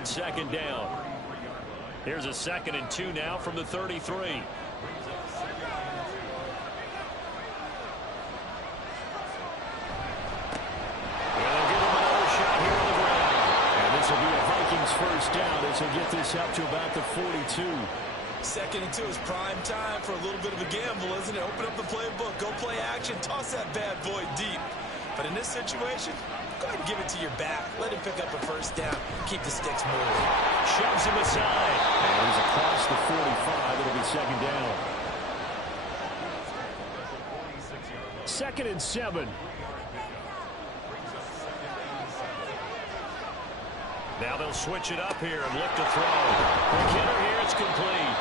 on second down. Here's a 2nd and 2 now from the 33. First down as he'll get this up to about the 42. 2nd and 2 is prime time for a little bit of a gamble, isn't it? Open up the playbook, go play action, toss that bad boy deep. But in this situation, go ahead and give it to your back. Let him pick up a first down. Keep the sticks moving. Shoves him aside. And he's across the 45. It'll be 2nd down. 2nd and 7. Now they'll switch it up here and look to throw. McKinnon here, it's complete.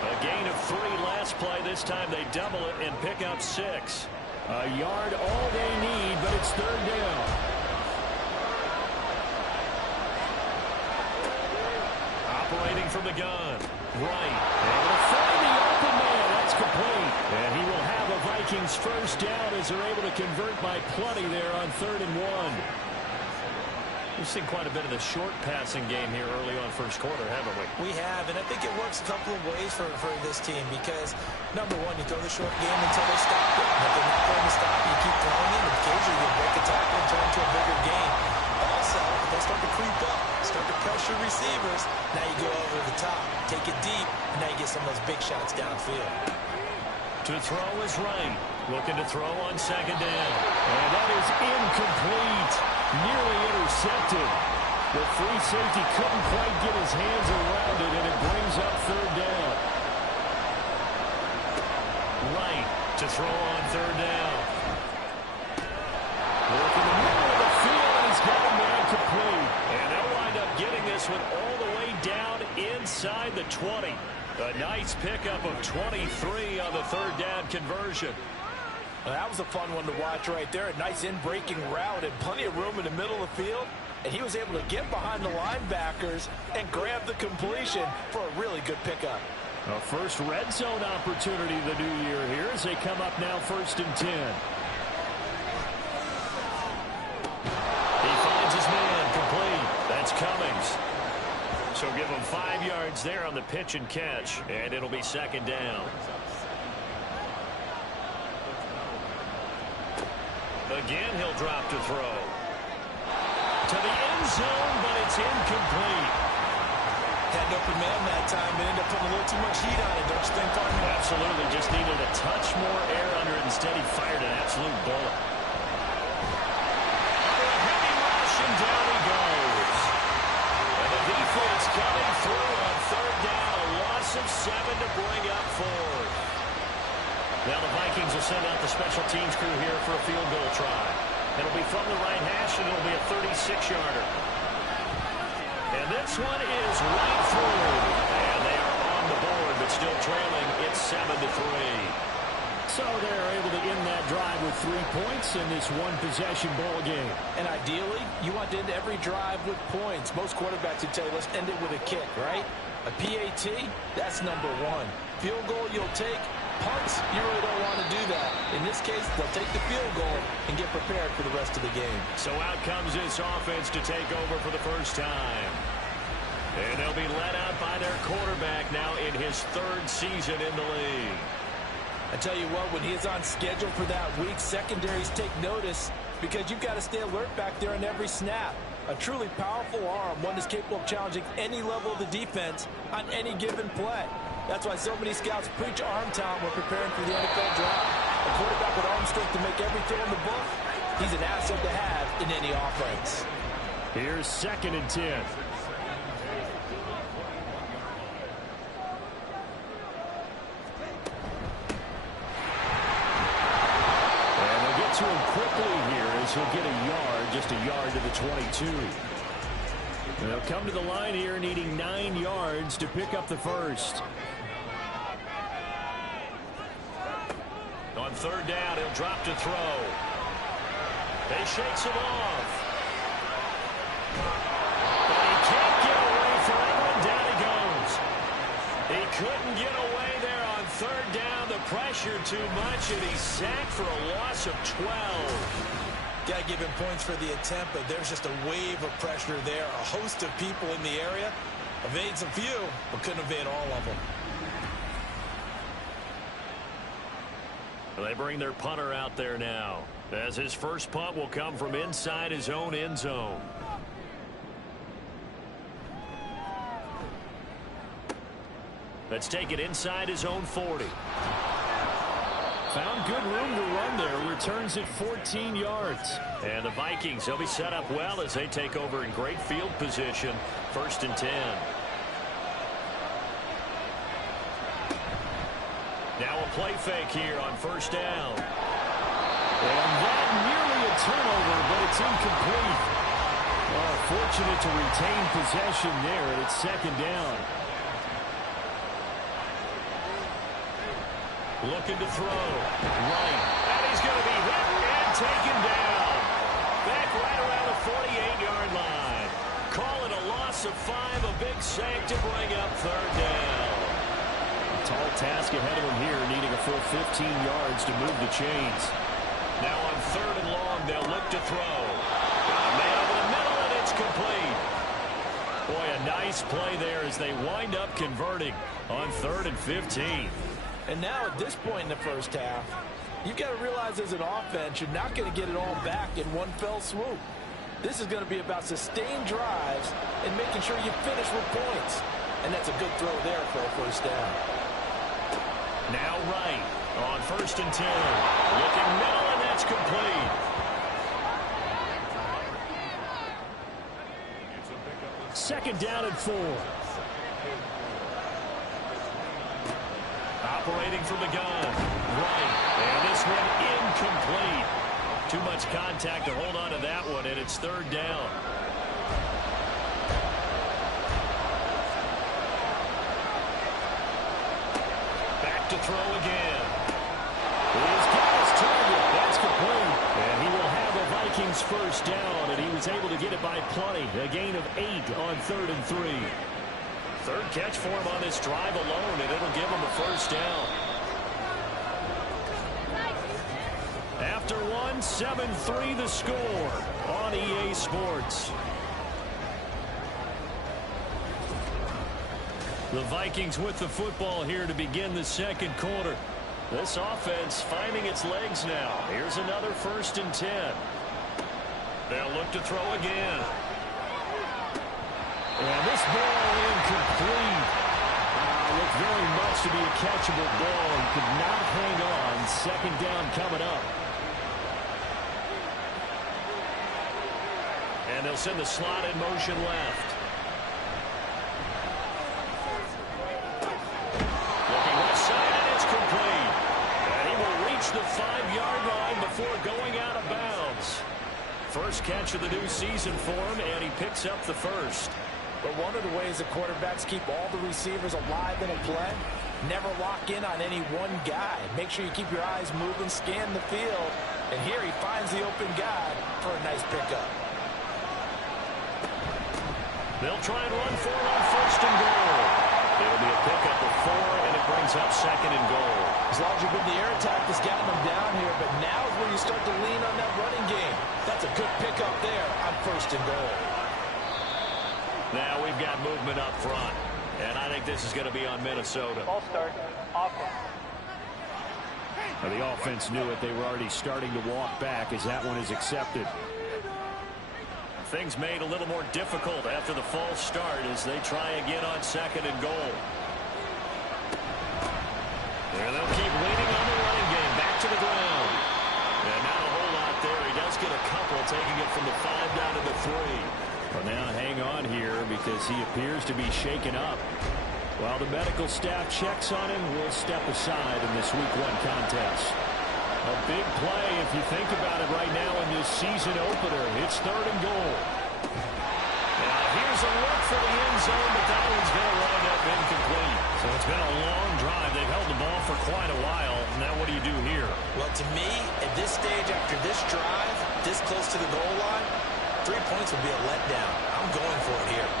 A gain of 3 last play. This time they double it and pick up 6. A yard all they need, but it's 3rd down. Operating from the gun. Right. Able to find the open man. That's complete. And he will have a Vikings first down as they're able to convert by plenty there on 3rd and 1. We've seen quite a bit of the short passing game here early on first quarter, haven't we? We have, and I think it works a couple of ways for this team because, number one, you throw the short game until they stop it. And if they're not going to stop you, keep throwing it, and occasionally you'll break a tackle and turn into a bigger game. Also, if they start to creep up, start to pressure receivers, now you go over the top, take it deep, and now you get some of those big shots downfield. To throw is right. Looking to throw on 2nd down. And that is incomplete. Nearly intercepted. The free safety couldn't quite get his hands around it, and it brings up 3rd down. Right to throw on 3rd down. Look in the middle of the field, and he's got a man complete. And they'll wind up getting this one all the way down inside the 20. A nice pickup of 23 on the 3rd down conversion. Well, that was a fun one to watch right there. A nice in-breaking route and plenty of room in the middle of the field. And he was able to get behind the linebackers and grab the completion for a really good pickup. A first red zone opportunity the new year here as they come up now 1st and 10. He finds his man complete. That's Cummings. So give him 5 yards there on the pitch and catch, and it'll be 2nd down. Again, he'll drop to throw. To the end zone, but it's incomplete. Had an open man that time and ended up putting a little too much heat on it, don't you think, partner? Absolutely. Just needed a touch more air under it. Instead, he fired an absolute bullet. Under a heavy rush, and down he goes. And the defense coming through on 3rd down. A loss of 7 to bring up 4th. Now the Vikings will send out the special teams crew here for a field goal try. It'll be from the right hash, and it'll be a 36-yarder. And this one is right through. And they are on the board, but still trailing. It's 7-3. So they're able to end that drive with 3 points in this one-possession ball game. And ideally, you want to end every drive with points. Most quarterbacks would tell you, let's end it with a kick, right? A PAT, that's number 1. Field goal you'll take. Punts, you really don't want to do that. In this case, they'll take the field goal and get prepared for the rest of the game. So out comes this offense to take over for the first time. And they'll be led out by their quarterback now in his 3rd season in the league. I tell you what, when he is on schedule for that week, secondaries take notice because you've got to stay alert back there on every snap. A truly powerful arm, one that's capable of challenging any level of the defense on any given play. That's why so many scouts preach arm talent when preparing for the NFL draft. A quarterback with arm strength to make every throw in the book, he's an asset to have in any offense. Here's 2nd and 10. And they'll get to him quickly here as he'll get a yard, just a yard to the 22. They'll come to the line here needing 9 yards to pick up the first. On 3rd down, he'll drop to throw. They shakes him off. But he can't get away forever, and down he goes. He couldn't get away there on 3rd down. The pressure too much, and he's sacked for a loss of 12. Got to give him points for the attempt, but there's just a wave of pressure there. A host of people in the area. Evades a few, but couldn't evade all of them. They bring their punter out there now, as his first punt will come from inside his own end zone. Let's take it inside his own 40. Found good room to run there. Returns it 14 yards. And the Vikings, they'll be set up well as they take over in great field position. 1st and 10. Now a play fake here on 1st down. And that nearly a turnover, but it's incomplete. Oh, fortunate to retain possession there, and it's 2nd down. Looking to throw. Right. And he's going to be hit and taken down. Back right around the 48-yard line. Call it a loss of 5. A big sack to bring up 3rd down. A tall task ahead of him here, needing a full 15 yards to move the chains. Now on 3rd and long, they'll look to throw. Man over the middle, and it's complete. Boy, a nice play there as they wind up converting on 3rd and 15. And now at this point in the first half, you've got to realize as an offense, you're not going to get it all back in one fell swoop. This is going to be about sustained drives and making sure you finish with points. And that's a good throw there for a 1st down. Now right on 1st and 10. Looking middle, and that's complete. Second down and 4. Operating from the gun. Right. And this one incomplete. Too much contact to hold on to that one, and it's 3rd down. Back to throw again. He's got his target. That's complete. And he will have a Vikings 1st down, and he was able to get it by plenty. A gain of 8 on 3rd and 3. 3rd catch for him on this drive alone, and it'll give him a 1st down. After one, 7-3 the score on EA Sports. The Vikings with the football here to begin the 2nd quarter. This offense finding its legs now. Here's another 1st and 10. They'll look to throw again. And this ball incomplete. Looked very much to be a catchable ball and could not hang on. 2nd down coming up. And they'll send the slot in motion left. Looking left side, and it's complete. And he will reach the 5-yard line before going out of bounds. First catch of the new season for him, and he picks up the 1st. But one of the ways that quarterbacks keep all the receivers alive in a play, never lock in on any one guy. Make sure you keep your eyes moving, scan the field. And here he finds the open guy for a nice pickup. They'll try and run for it on 1st and goal. It'll be a pickup of 4, and it brings up 2nd and goal. As long as you've been the air attack that's gotten them down here, but now is where you start to lean on that running game. That's a good pickup there on 1st and goal. Now we've got movement up front, and I think this is going to be on Minnesota. Ball start. Offense. The offense knew it. They were already starting to walk back as that one is accepted. Things made a little more difficult after the false start as they try again on 2nd and goal. There they'll keep leaning on the running game. Back to the ground. And not a whole lot there. He does get a couple, taking it from the 5 down to the 3. Well, now hang on here because he appears to be shaken up. While the medical staff checks on him, we'll step aside in this Week 1 contest. A big play if you think about it right now in this season opener. It's 3rd and goal. Now here's a look for the end zone, but that one's going to wind up incomplete. So it's been a long drive. They've held the ball for quite a while. Now what do you do here? Well, to me, at this stage after this drive, this close to the goal line, 3 points would be a letdown. I'm going for it here.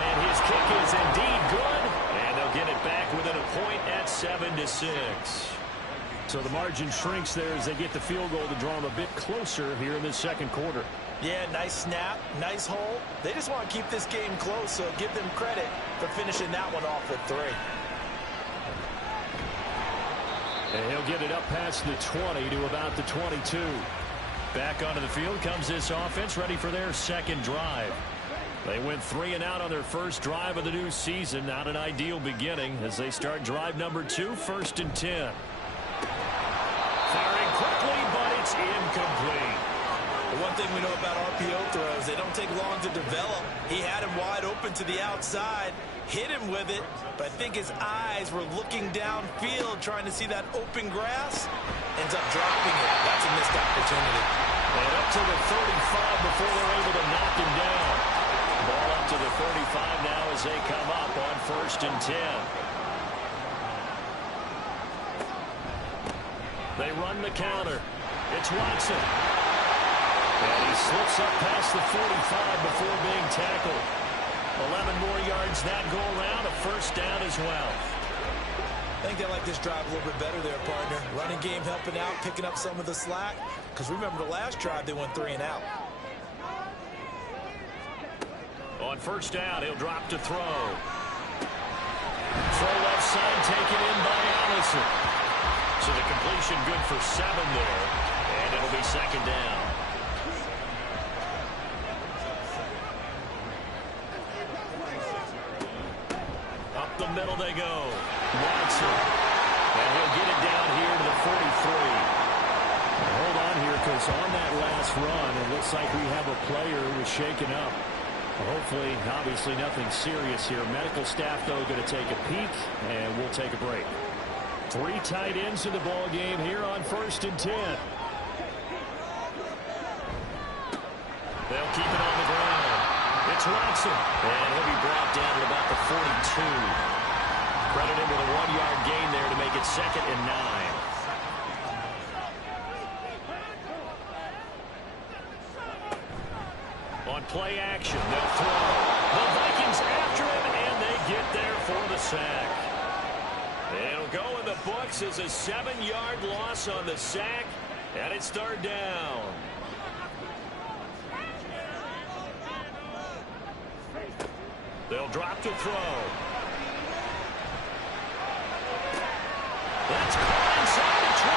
And his kick is indeed good. And they'll get it back within a point at 7-6. So the margin shrinks there as they get the field goal to draw them a bit closer here in this second quarter. Yeah, nice snap, nice hole. They just want to keep this game close, so give them credit for finishing that one off with 3. And he'll get it up past the 20 to about the 22. Back onto the field comes this offense, ready for their second drive. They went 3 and out on their first drive of the new season. Not an ideal beginning as they start drive number 2, 1st and 10. Firing quickly, but it's incomplete. The one thing we know about RPO throws, they don't take long to develop. He had him wide open to the outside, hit him with it, but I think his eyes were looking downfield, trying to see that open grass. Ends up dropping it. That's a missed opportunity. And up to the 35 before they're able to knock him down. Ball up to the 35 now as they come up on 1st and 10. They run the counter. It's Watson. And he slips up past the 45 before being tackled. 11 more yards that go around, a 1st down as well. I think they like this drive a little bit better there, partner. Running game helping out, picking up some of the slack. Because remember the last drive, they went 3 and out. On 1st down, he'll drop to throw. Throw left side taken in by Allison. So the completion good for 7 there. And it'll be 2nd down. Up the middle they go. Watson. And he'll get it down here to the 43. Hold on here because on that last run, it looks like we have a player who was shaken up. Hopefully, obviously nothing serious here. Medical staff, though, going to take a peek, and we'll take a break. 3 tight ends in the ball game here on 1st and 10. They'll keep it on the ground. It's Watson. And he'll be brought down at about the 42. Credit him with a 1-yard gain there to make it 2nd and 9. On play action, they'll throw. The Vikings after him, and they get there for the sack. It'll go in the books as a 7-yard loss on the sack, and it's 3rd down. They'll drop to throw. That's caught inside the 20.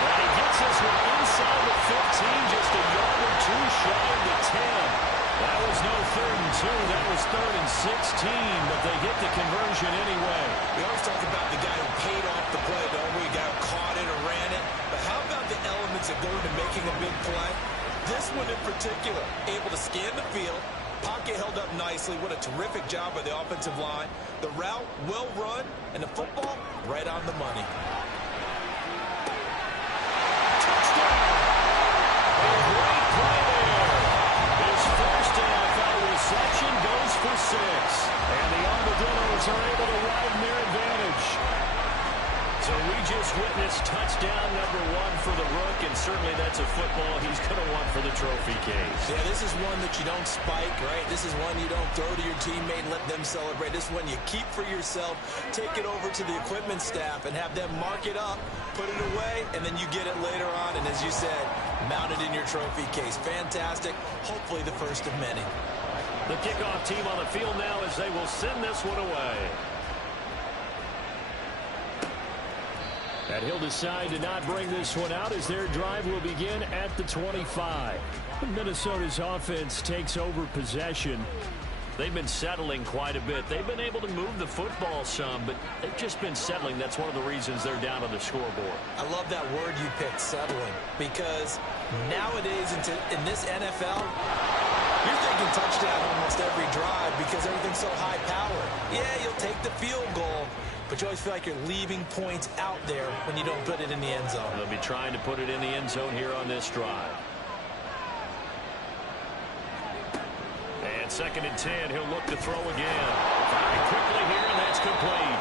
And he gets this one inside the 15, just a yard or 2 shy of the 10. That was no 3rd and 2. That was 3rd and 16, but they get the conversion anyway. We always talk about the guy who paid off the play, don't we? The guy who caught it or ran it. But how about the elements that go into making a big play? This one in particular, able to scan the field. Pocket held up nicely. What a terrific job by the offensive line. The route, well run, and the football, right on the money. Touchdown! A great play there. His first NFL reception goes for 6. And the Armadillos are able to widen their advantage. So we just witnessed touchdown number 1 for the Rook, and certainly that's a football he's going to want for the trophy case. Yeah, this is one that you don't spike, right? This is one you don't throw to your teammate and let them celebrate. This is one you keep for yourself, take it over to the equipment staff and have them mark it up, put it away, and then you get it later on. And as you said, mount it in your trophy case. Fantastic. Hopefully the first of many. The kickoff team on the field now as they will send this one away. And he'll decide to not bring this one out as their drive will begin at the 25. Minnesota's offense takes over possession. They've been settling quite a bit. They've been able to move the football some, but they've just been settling. That's one of the reasons they're down on the scoreboard. I love that word you picked, settling, because nowadays in this NFL, you're thinking touchdown almost every drive because everything's so high-powered. Yeah, you'll take the field goal, but you always feel like you're leaving points out there when you don't put it in the end zone. They'll be trying to put it in the end zone here on this drive. And 2nd and 10, he'll look to throw again. Firing quickly here, and that's complete.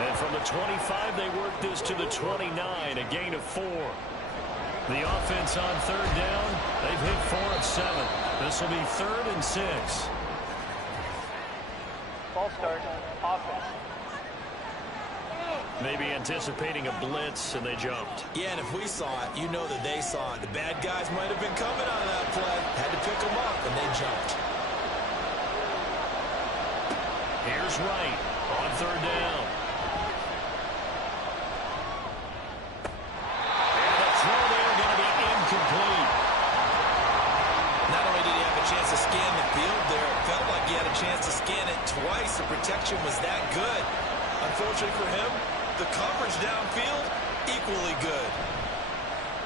And from the 25, they work this to the 29, a gain of 4. The offense on 3rd down, they've hit 4 of 7. This will be 3rd and 6. Ball start, offense. Maybe anticipating a blitz, and they jumped. Yeah, and if we saw it, you know that they saw it. The bad guys might have been coming on that play. Had to pick them up, and they jumped. Here's Wright on third down. And the throw there going to be incomplete. Not only did he have a chance to scan the field there, it felt like he had a chance to scan it twice. The protection was that good. Unfortunately for him, the coverage downfield, equally good.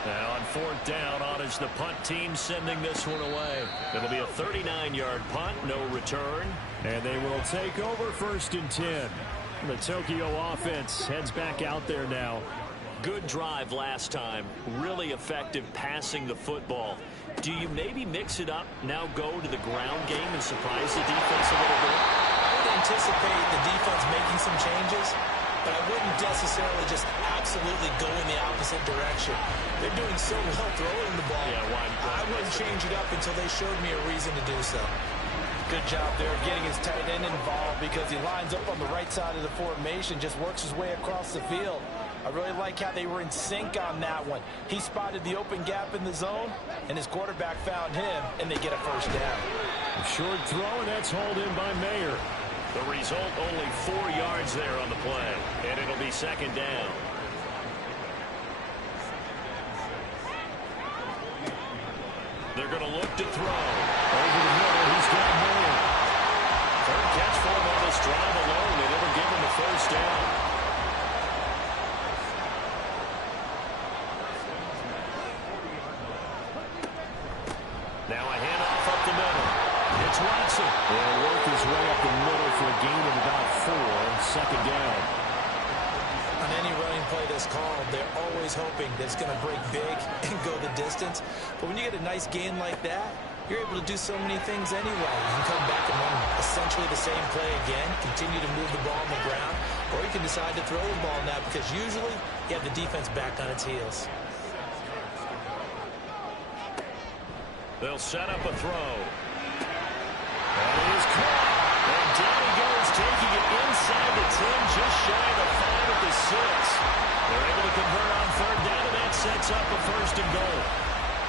Now on fourth down, on is the punt team sending this one away. It'll be a 39-yard punt, no return. And they will take over 1st and 10. The Tokyo offense heads back out there now. Good drive last time. Really effective passing the football. Do you maybe mix it up, now go to the ground game and surprise the defense a little bit? I would anticipate the defense making some changes, but I wouldn't necessarily just absolutely go in the opposite direction. They're doing so well throwing the ball. Yeah, why? I wouldn't change it up until they showed me a reason to do so. Good job there getting his tight end involved because he lines up on the right side of the formation, just works his way across the field. I really like how they were in sync on that one. He spotted the open gap in the zone, and his quarterback found him, and they get a first down. A short throw, and that's hauled in by Mayer. The result, only 4 yards there on the play, and it'll be second down. They're going to look to throw. Over the middle, he's got Mayer. Third catch for him on this drive alone, and it'll give him the first down. Now a handoff up the middle. It's Watson. He'll work his way up the middle for a gain of about 4. Second down. On any running play that's called, they're always hoping that it's going to break big and go the distance. But when you get a nice gain like that, you're able to do so many things anyway. You can come back and run essentially the same play again, continue to move the ball on the ground, or you can decide to throw the ball now because usually you have the defense back on its heels. They'll set up a throw. And it is caught. And down he goes, taking it inside the 10, just shy of the 5 at the 6. They're able to convert on third down, and that sets up a first and goal.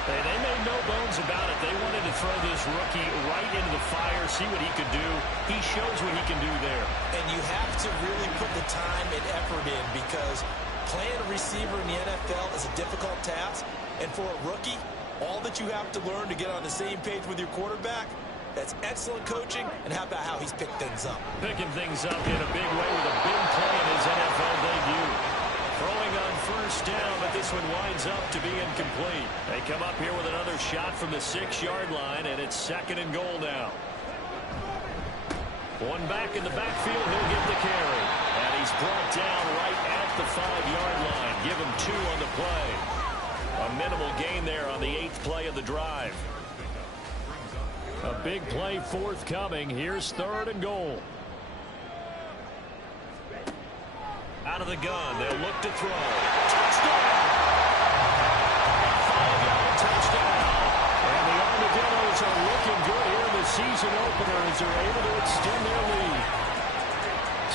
Hey, they made no bones about it. They wanted to throw this rookie right into the fire, see what he could do. He shows what he can do there. And you have to really put the time and effort in because playing a receiver in the NFL is a difficult task. And for a rookie, all that you have to learn to get on the same page with your quarterback, that's excellent coaching, and how about how he's picked things up? Picking things up in a big way with a big play in his NFL debut. Throwing on first down, but this one winds up to be incomplete. They come up here with another shot from the 6-yard line, and it's second and goal now. One back in the backfield, he'll get the carry. And he's brought down right at the 5-yard line. Give him 2 on the play. A minimal gain there on the 8th play of the drive. A big play forthcoming. Here's third and goal. Out of the gun, they'll look to throw. Touchdown! 5-yard touchdown. And the Armadillos are looking good here in the season opener as they're able to extend their lead.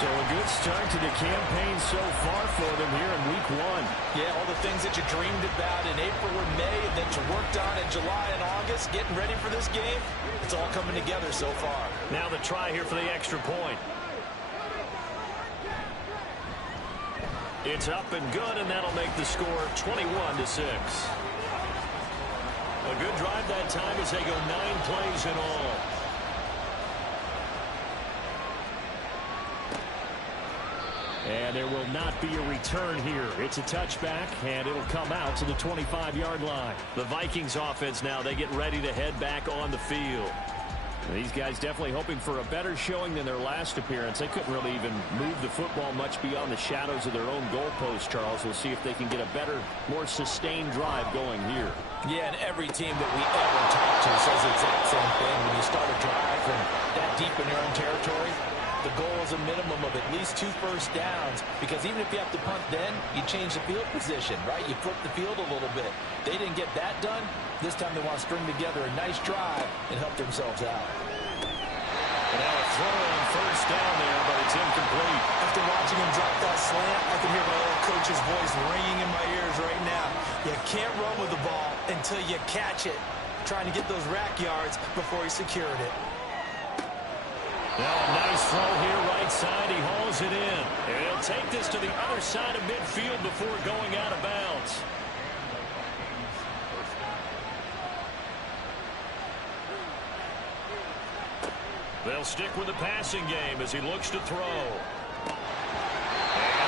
So a good start to the campaign so far for them here in week 1. Yeah, all the things that you dreamed about in April and May and that you worked on in July and August, getting ready for this game, it's all coming together so far. Now the try here for the extra point. It's up and good, and that'll make the score 21-6. A good drive that time as they go 9 plays in all. And there will not be a return here. It's a touchback, and it'll come out to the 25-yard line. The Vikings offense now, they get ready to head back on the field. These guys definitely hoping for a better showing than their last appearance. They couldn't really even move the football much beyond the shadows of their own goalpost, Charles. We'll see if they can get a better, more sustained drive going here. Yeah, and every team that we ever talk to says the exact same thing. When you start a drive from that deep in your own territory, the goal is a minimum of at least 2 first downs, because even if you have to punt then, you change the field position, right? You flip the field a little bit. They didn't get that done. This time they want to string together a nice drive and help themselves out. And now a throw on first down there, but it's incomplete. After watching him drop that slant, I can hear my old coach's voice ringing in my ears right now. You can't run with the ball until you catch it. Trying to get those rack yards before he secured it. Now a nice throw here, right side. He hauls it in. And he'll take this to the other side of midfield before going out of bounds. They'll stick with the passing game as he looks to throw. And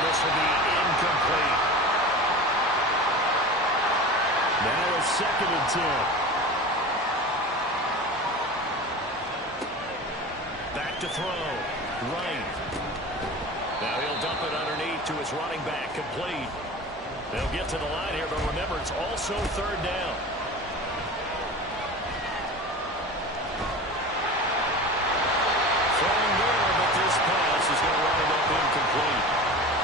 this will be incomplete. Now a 2nd and 10. Back to throw. Right. Now he'll dump it underneath to his running back. Complete. They'll get to the line here, but remember, it's also 3rd down. Throwing there, but this pass is going to wind up incomplete.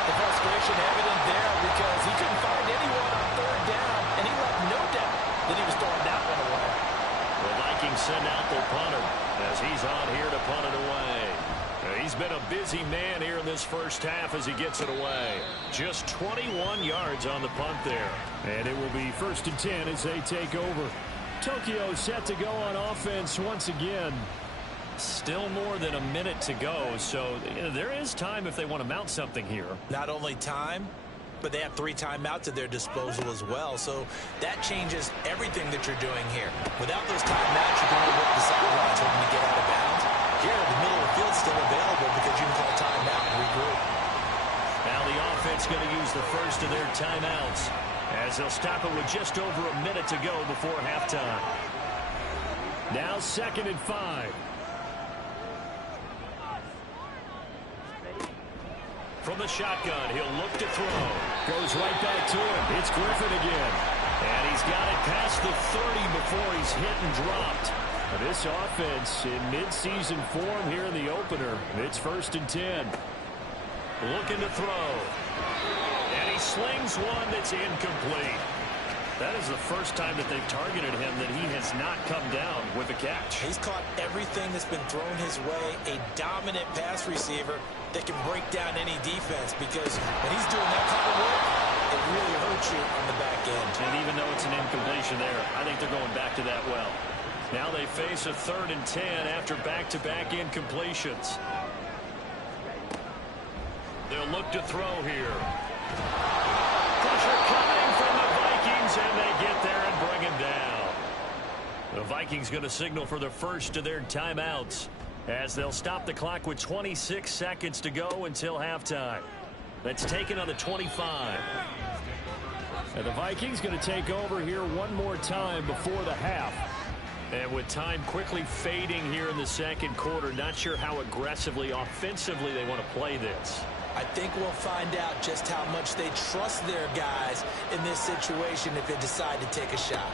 The frustration evident there because he couldn't find anyone on 3rd down, and he left no doubt that he was throwing that one away. The Vikings send out their punter as he's on here to punt it away. He's been a busy man here in this first half as he gets it away. Just 21 yards on the punt there. And it will be 1st and 10 as they take over. Tokyo set to go on offense once again. Still more than a minute to go, so there is time if they want to mount something here. Not only time, but they have 3 timeouts at their disposal as well, so that changes everything that you're doing here. Without those timeouts, you're going to work the sidelines hoping to get out of bounds. Here, the middle of the field's still available because you can call timeout and regroup. Now the offense going to use the first of their timeouts as they'll stop it with just over a minute to go before halftime. Now 2nd and 5. From the shotgun, he'll look to throw. Goes right back to him. It's Griffin again. And he's got it past the 30 before he's hit and dropped. This offense in mid-season form here in the opener. It's 1st and 10. Looking to throw. And he slings one that's incomplete. That is the first time that they've targeted him that he has not come down with a catch. He's caught everything that's been thrown his way. A dominant pass receiver that can break down any defense because when he's doing that kind of work, it really hurts you on the back end. And even though it's an incompletion there, I think they're going back to that well. Now they face a 3rd and 10 after back-to-back incompletions. They'll look to throw here. Pressure coming from the Vikings, and they get there and bring him down. The Vikings going to signal for the first of their timeouts as they'll stop the clock with 26 seconds to go until halftime. That's taken on the 25. And the Vikings going to take over here one more time before the half. And with time quickly fading here in the 2nd quarter, not sure how aggressively, offensively they want to play this. I think we'll find out just how much they trust their guys in this situation if they decide to take a shot.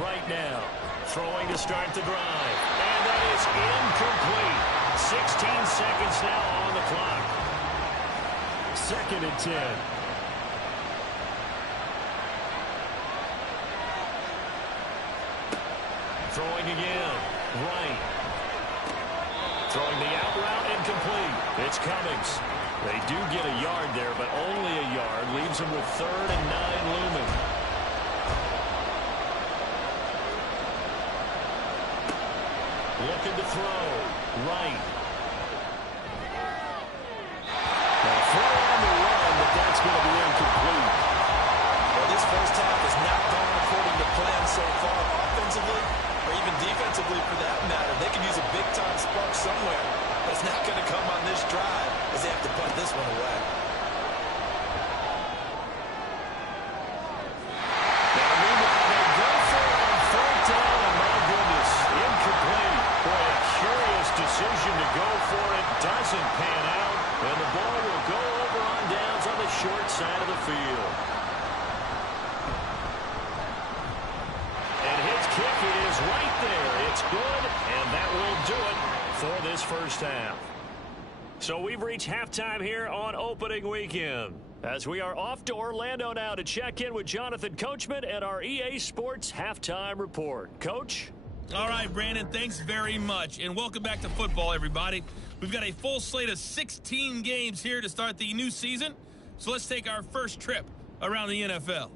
Right now, throwing to start the drive. And that is incomplete. 16 seconds now on the clock. 2nd and 10. Throwing again. Right. Throwing the out route incomplete. It's Cummings. They do get a yard there, but only a yard. Leaves them with 3rd and 9 looming. Looking to throw. Right. Now throw on the run, but that's going to be incomplete. Well, this first half has not gone according to plan so far offensively, or even defensively for that matter. They can use a big-time spark somewhere, but it's not going to come on this drive as they have to punt this one away. Now, meanwhile, they go for it on 3rd down, and my goodness, incomplete. Boy, a curious decision to go for it. Doesn't pan out, and the ball will go over on downs on the short side of the field. Kick is right there. It's good, and that will do it for this first half. So we've reached halftime here on opening weekend as we are off to Orlando now to check in with Jonathan Coachman and our EA Sports halftime report. Coach? All right, Brandon, thanks very much. And welcome back to football, everybody. We've got a full slate of 16 games here to start the new season. So let's take our first trip around the NFL.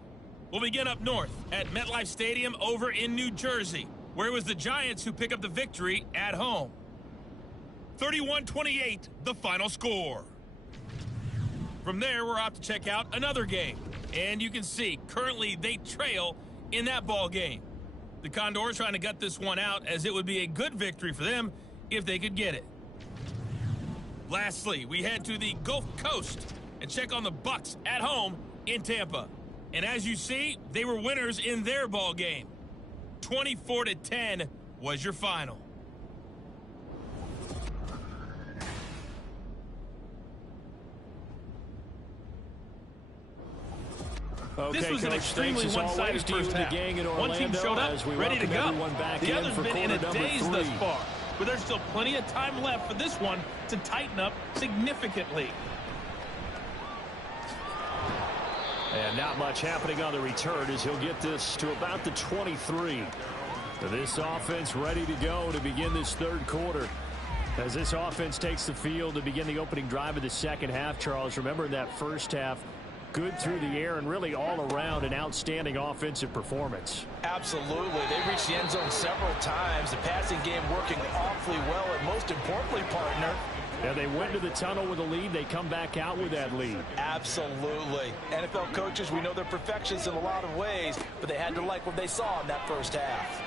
We'll begin up north at MetLife Stadium over in New Jersey, where it was the Giants who pick up the victory at home. 31-28, the final score. From there, we're off to check out another game. And you can see, currently they trail in that ball game. The Condors trying to gut this one out, as it would be a good victory for them if they could get it. Lastly, we head to the Gulf Coast and check on the Bucs at home in Tampa. And as you see, they were winners in their ball game. 24-10 was your final. Okay, this was an extremely one-sided first half. One team showed up, ready to go. The other's been in a daze thus far. But there's still plenty of time left for this one to tighten up significantly. And not much happening on the return as he'll get this to about the 23. This offense ready to go to begin this third quarter. As this offense takes the field to begin the opening drive of the second half, Charles, remember in that first half, good through the air and really all around an outstanding offensive performance. Absolutely. They reached the end zone several times. The passing game working awfully well. And most importantly, partner, yeah, they went to the tunnel with a lead. They come back out with that lead. Absolutely. NFL coaches, we know they're perfectionists in a lot of ways, but they had to like what they saw in that first half.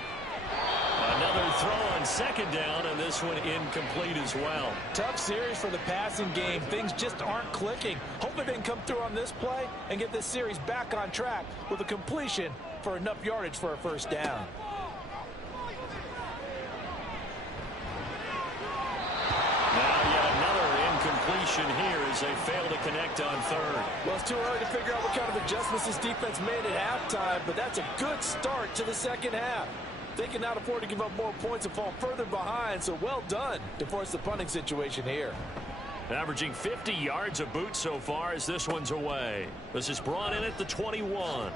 Another throw on second down, and this one incomplete as well. Tough series for the passing game. Things just aren't clicking. Hopefully they can come through on this play and get this series back on track with a completion for enough yardage for a first down. Now yet another incompletion here as they fail to connect on third. Well, it's too early to figure out what kind of adjustments this defense made at halftime, but that's a good start to the second half. They cannot afford to give up more points and fall further behind, so well done to force the punting situation here. Averaging 50 yards a boot so far as this one's away. This is brought in at the 21.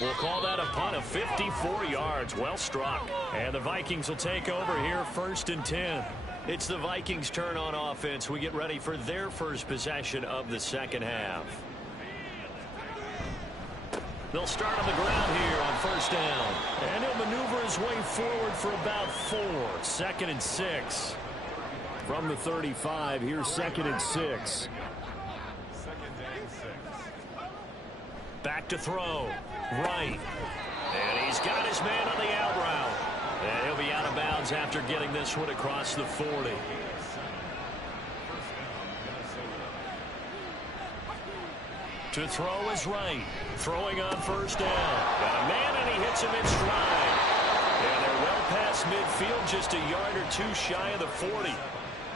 We'll call that a punt of 54 yards. Well struck. And the Vikings will take over here, 1st and 10. It's the Vikings' turn on offense. We get ready for their first possession of the second half. They'll start on the ground here on first down. And he'll maneuver his way forward for about 4. 2nd and 6. From the 35, here's 2nd and 6. Back to throw. Right. And he's got his man on the out route. And he'll be out of bounds after getting this one across the 40. To throw is right. Throwing on first down. Got a man, and he hits him in stride. And they're well past midfield, just a yard or two shy of the 40.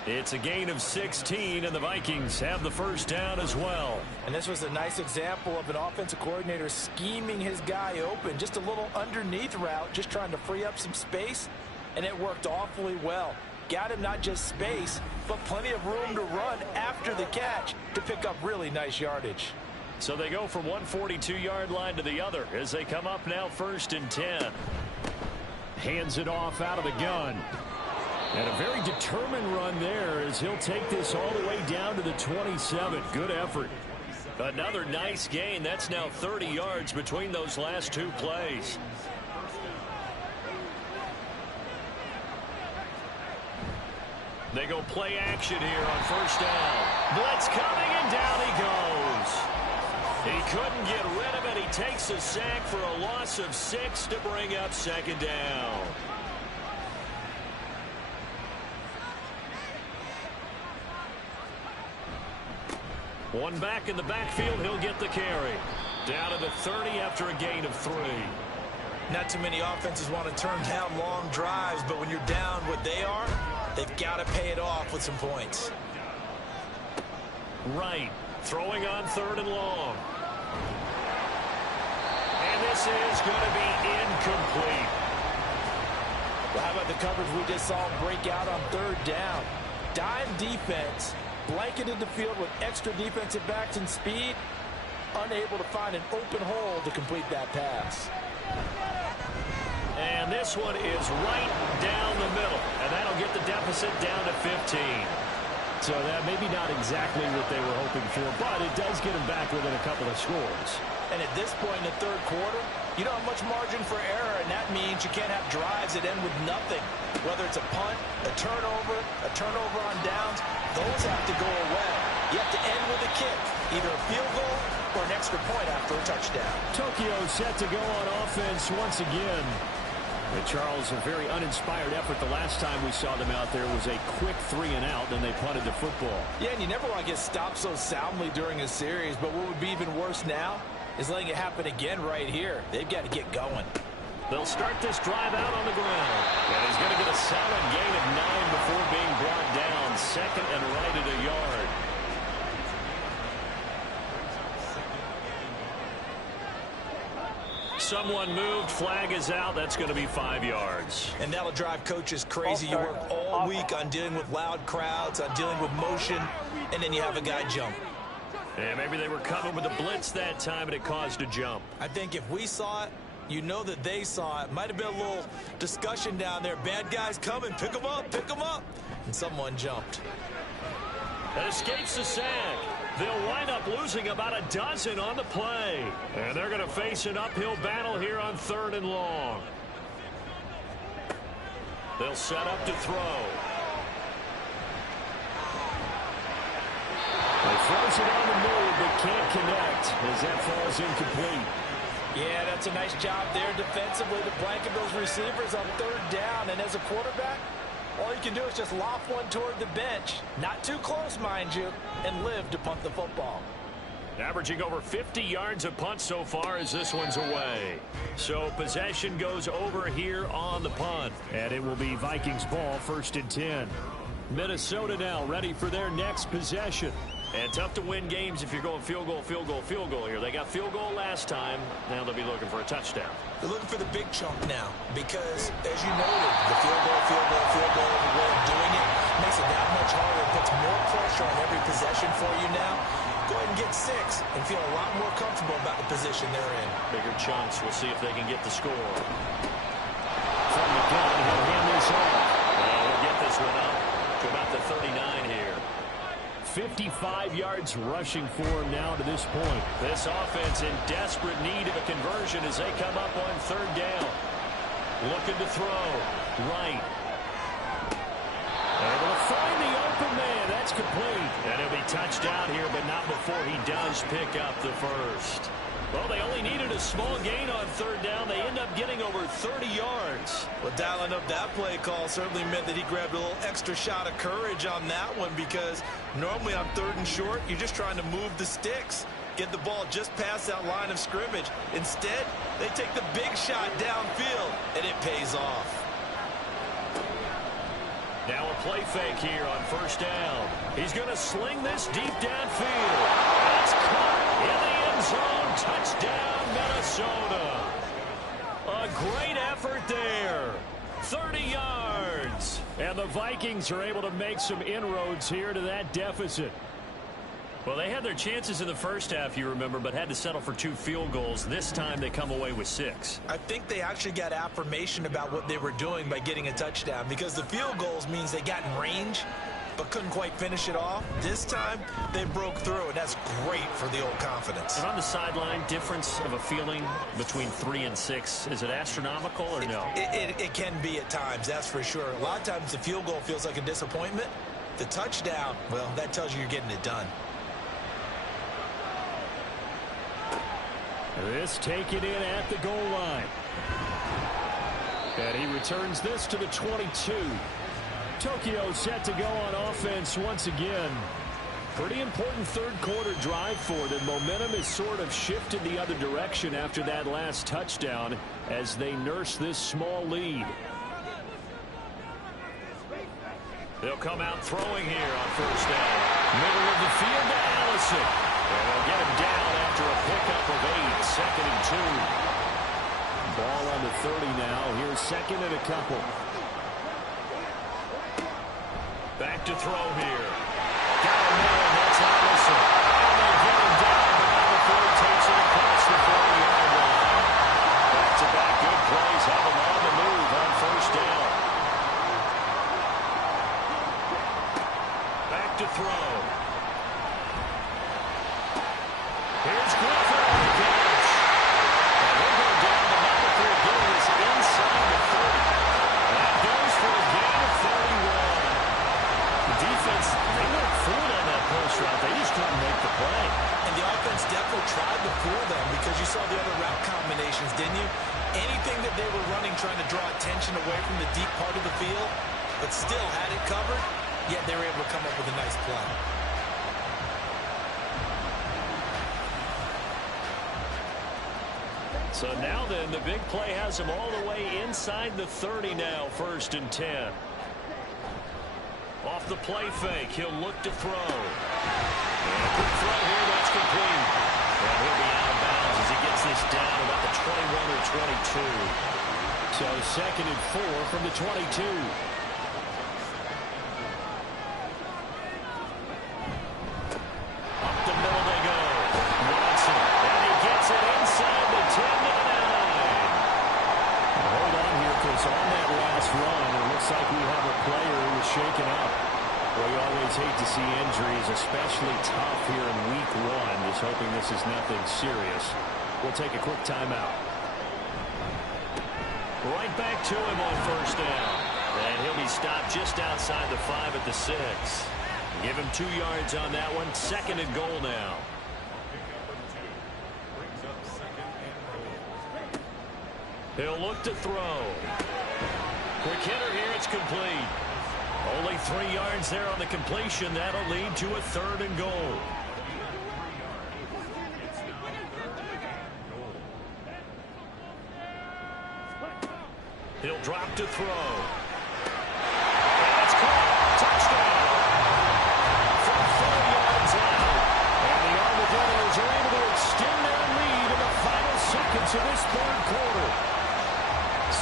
It's a gain of 16, and the Vikings have the first down as well. And this was a nice example of an offensive coordinator scheming his guy open. Just a little underneath route, just trying to free up some space, and it worked awfully well. Got him not just space, but plenty of room to run after the catch to pick up really nice yardage. So they go from one 42-yard line to the other as they come up now 1st and 10. Hands it off out of the gun. And a very determined run there as he'll take this all the way down to the 27. Good effort. Another nice gain. That's now 30 yards between those last two plays. They go play action here on first down. Blitz coming, and down he goes. He couldn't get rid of it. He takes a sack for a loss of 6 to bring up 2nd down. One back in the backfield. He'll get the carry. Down to the 30 after a gain of 3. Not too many offenses want to turn down long drives, but when you're down what they are, they've got to pay it off with some points. Right. Throwing on 3rd and long. And this is going to be incomplete. Well, how about the coverage we just saw him break out on 3rd down? Dime defense, blanketed the field with extra defensive backs and speed, unable to find an open hole to complete that pass. And this one is right down the middle. And that'll get the deficit down to 15. So that maybe not exactly what they were hoping for, but it does get them back within a couple of scores. And at this point in the third quarter, you don't have much margin for error, and that means you can't have drives that end with nothing. Whether it's a punt, a turnover on downs, those have to go away. You have to end with a kick, either a field goal or an extra point after a touchdown. Tokyo set to go on offense once again. And Charles, a very uninspired effort the last time we saw them out there was a quick 3-and-out, then they punted the football. Yeah, and you never want to get stopped so soundly during a series, but what would be even worse now is letting it happen again right here. They've got to get going. They'll start this drive out on the ground. And he's going to get a solid gain of 9 before being brought down. Second and right at a yard. Someone moved. Flag is out. That's going to be 5 yards. And that'll drive coaches crazy. You work all week on dealing with loud crowds, on dealing with motion, and then you have a guy jump. And maybe they were coming with a blitz that time, and it caused a jump. I think if we saw it, you know that they saw it. Might have been a little discussion down there. Bad guys coming. Pick them up. Pick them up. And someone jumped. That escapes the sack. They'll wind up losing about a dozen on the play. And they're going to face an uphill battle here on 3rd and long. They'll set up to throw. They throws it on the move, but can't connect as that falls incomplete. Yeah, that's a nice job there defensively to blanket those receivers on 3rd down. And as a quarterback, all you can do is just loft one toward the bench. Not too close, mind you, and live to punt the football. Averaging over 50 yards a punt so far as this one's away. So possession goes over here on the punt. And it will be Vikings ball, 1st and 10. Minnesota now ready for their next possession. And tough to win games if you're going field goal, field goal, field goal here. They got field goal last time. Now they'll be looking for a touchdown. They're looking for the big chunk now because, as you noted, the field goal way of doing it makes it that much harder. It puts more pressure on every possession for you now. Go ahead and get 6 and feel a lot more comfortable about the position they're in. Bigger chunks. We'll see if they can get the score. From the gun, he'll hand this off. We'll get this one up to about the 39 here. 55 yards rushing for him now to this point. This offense in desperate need of a conversion as they come up on 3rd down. Looking to throw. Right. Able to find the open man. That's complete. And he'll be touched out here, but not before he does pick up the first. Well, they only needed a small gain on 3rd down. They end up getting over 30 yards. Well, dialing up that play call certainly meant that he grabbed a little extra shot of courage on that one because normally on 3rd and short, you're just trying to move the sticks, get the ball just past that line of scrimmage. Instead, they take the big shot downfield, and it pays off. Now a play fake here on 1st down. He's going to sling this deep downfield. That's caught in the end zone. Touchdown, Minnesota. A great effort there. 30 yards. And the Vikings are able to make some inroads here to that deficit. Well, they had their chances in the first half, you remember, but had to settle for 2 field goals. This time they come away with 6. I think they actually got affirmation about what they were doing by getting a touchdown because the field goals means they got in range but couldn't quite finish it off. This time, they broke through, and that's great for the old confidence. And on the sideline, difference of a feeling between 3 and 6, is it astronomical or no? It can be at times, that's for sure. A lot of times the field goal feels like a disappointment. The touchdown, well, that tells you you're getting it done. This taken in at the goal line. And he returns this to the 22. Tokyo set to go on offense once again. Pretty important 3rd quarter drive for them. Momentum has sort of shifted the other direction after that last touchdown as they nurse this small lead. They'll come out throwing here on 1st down. Middle of the field to Allison. And they'll get him down after a pickup of 8. 2nd and 2. Ball on the 30 now. Here's 2nd and a couple. Back to throw here. Got him there. That's Allison. And they get him down. But now the third takes it across the 40-yard line. Back-to-back good plays have him on the throw. Here's Griffin on the catch. And they'll go down the line for a gain inside the 30. That goes for a gain of 31. The defense, they went forward on that post route. They just couldn't make the play. And the offense definitely tried to fool them because you saw the other route combinations, didn't you? Anything that they were running trying to draw attention away from the deep part of the field, but still had it covered, yet they were able to come up with a nice play. So now then, the big play has him all the way inside the 30 now, 1st and 10. Off the play fake, he'll look to throw. And a quick throw here, that's complete. And he'll be out of bounds as he gets this down about the 21 or 22. So 2nd and 4 from the 22. Up the middle they go. Watson, and he gets it inside the 10 to 9. Hold on here, because on that last run, it looks like we have a player who was shaken up. Well, you always hate to see injuries, especially tough here in week 1. Just hoping this is nothing serious. We'll take a quick timeout. Right back to him on 1st down. And he'll be stopped just outside the 5 at the 6. Give him 2 yards on that one. 2nd and goal now. He'll look to throw. Quick hitter here. It's complete. Only 3 yards there on the completion. That'll lead to a 3rd and goal. He'll drop to throw. And it's caught. Touchdown. From 4 yards out. And the Armadillos are able to extend their lead in the final seconds of this 3rd quarter.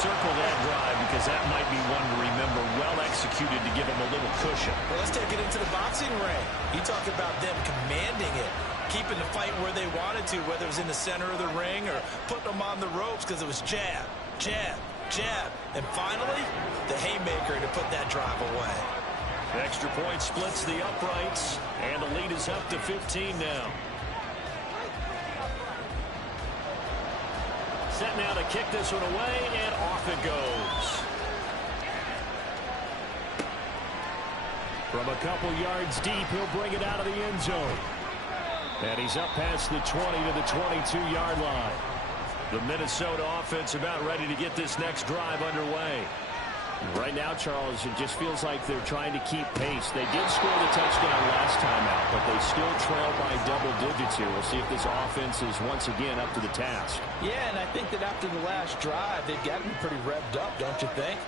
Circle that drive because that might be one to remember. Well executed to give them a little cushion. Well, let's take it into the boxing ring. You talk about them commanding it, keeping the fight where they wanted to, whether it was in the center of the ring or putting them on the ropes because it was jab, jab, jab. And finally, the haymaker to put that drive away. The extra point splits the uprights, and the lead is up to 15 now. Set now to kick this one away, and off it goes. From a couple yards deep, he'll bring it out of the end zone. And he's up past the 20 to the 22-yard line. The Minnesota offense about ready to get this next drive underway. Right now, Charles, it just feels like they're trying to keep pace. They did score the touchdown last time out, but they still trail by double digits here. We'll see if this offense is once again up to the task. Yeah, and I think that after the last drive, they've gotten pretty revved up, don't you think?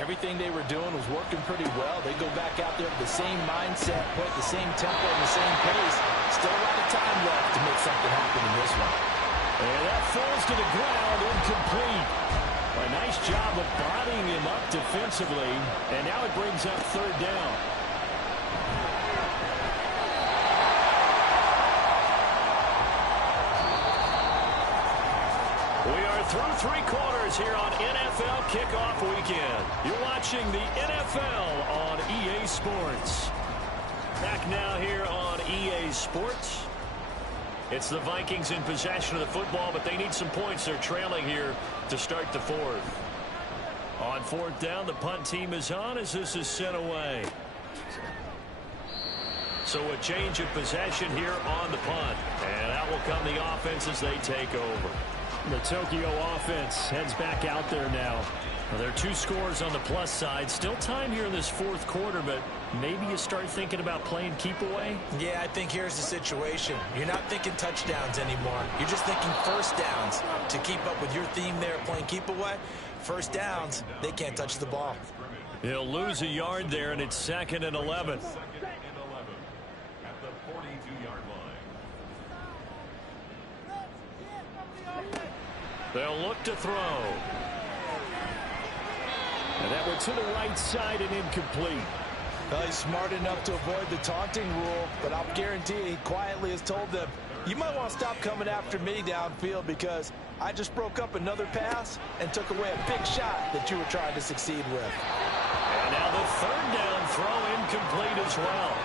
Everything they were doing was working pretty well. They go back out there with the same mindset, put the same tempo and the same pace. Still a lot of time left to make something happen in this one. And that falls to the ground, incomplete. A nice job of bodying him up defensively, and now it brings up 3rd down. We are through 3 quarters here on NFL Kickoff Weekend. You're watching the NFL on EA Sports. Back now here on EA Sports. It's the Vikings in possession of the football, but they need some points. They're trailing here to start the 4th. On 4th down, the punt team is on as this is sent away. So a change of possession here on the punt. And out will come the offense as they take over. The Tokyo offense heads back out there now. Well, there are 2 scores on the plus side. Still time here in this 4th quarter, but maybe you start thinking about playing keep away? Yeah, I think here's the situation. You're not thinking touchdowns anymore. You're just thinking 1st downs to keep up with your theme there playing keep away. 1st downs, they can't touch the ball. He'll lose a yard there, and it's 2nd and 11. They'll look to throw. And that went to the right side and incomplete. Well, he's smart enough to avoid the taunting rule, but I'll guarantee he quietly has told them, you might want to stop coming after me downfield because I just broke up another pass and took away a big shot that you were trying to succeed with. And now the 3rd down throw incomplete as well.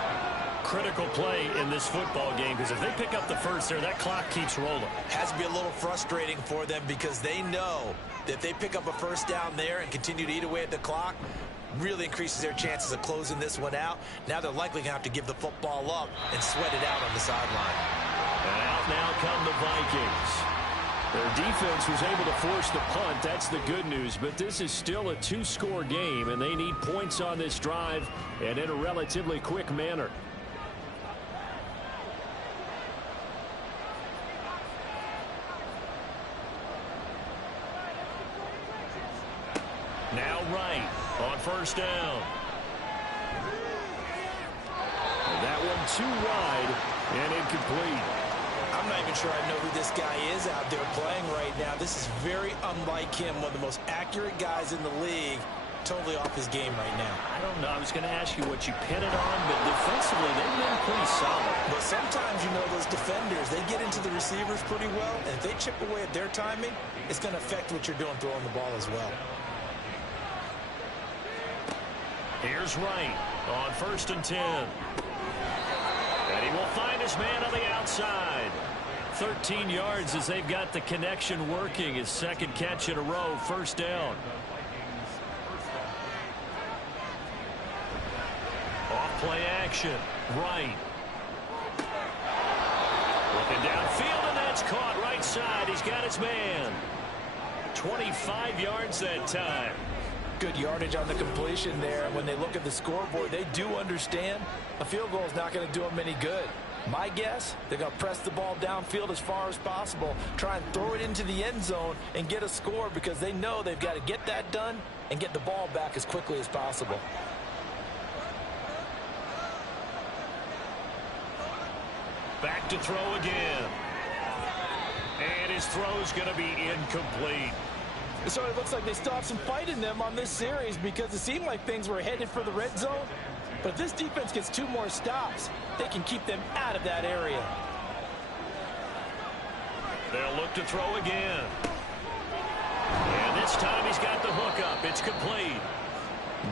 critical play in this football game, because if they pick up the first there, that clock keeps rolling. Has to be a little frustrating for them because they know that if they pick up a first down there and continue to eat away at the clock, really increases their chances of closing this one out. Now they're likely going to have to give the football up and sweat it out on the sideline. And out now come the Vikings. Their defense was able to force the punt. That's the good news. But this is still a two-score game, and they need points on this drive and in a relatively quick manner. Now right on first down. And that one too wide and incomplete. I'm not even sure I know who this guy is out there playing right now. This is very unlike him, one of the most accurate guys in the league. Totally off his game right now. I don't know. I was going to ask you what you pin it on, but defensively they've been pretty solid. But sometimes, you know, those defenders, they get into the receivers pretty well, and if they chip away at their timing, it's going to affect what you're doing throwing the ball as well. Here's Wright on 1st and 10. And he will find his man on the outside. 13 yards as they've got the connection working. His second catch in a row, first down. Off play action. Wright. Looking downfield, and that's caught right side. He's got his man. 25 yards that time. Good yardage on the completion there. When they look at the scoreboard, they do understand a field goal is not going to do them any good. My guess, they're going to press the ball downfield as far as possible, try and throw it into the end zone and get a score because they know they've got to get that done and get the ball back as quickly as possible. Back to throw again. And his throw's going to be incomplete. So it looks like they still have some fight in them on this series because it seemed like things were headed for the red zone. But if this defense gets 2 more stops, they can keep them out of that area. They'll look to throw again. And this time he's got the hook up. It's complete.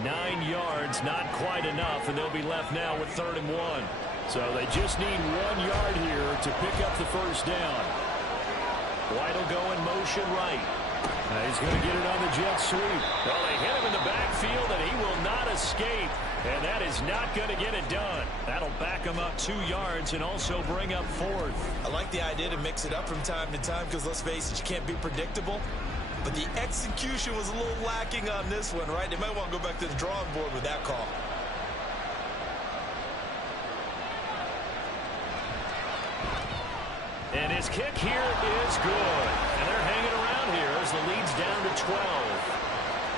9 yards, not quite enough, and they'll be left now with 3rd and 1. So they just need 1 yard here to pick up the first down. White will go in motion right. He's going to get it on the jet sweep. Well, they hit him in the backfield, and he will not escape. And that is not going to get it done. That'll back him up 2 yards and also bring up 4th. I like the idea to mix it up from time to time because, let's face it, you can't be predictable. But the execution was a little lacking on this one, right? They might want to go back to the drawing board with that call. And his kick here is good. And they're hanging around here as the lead's down to 12.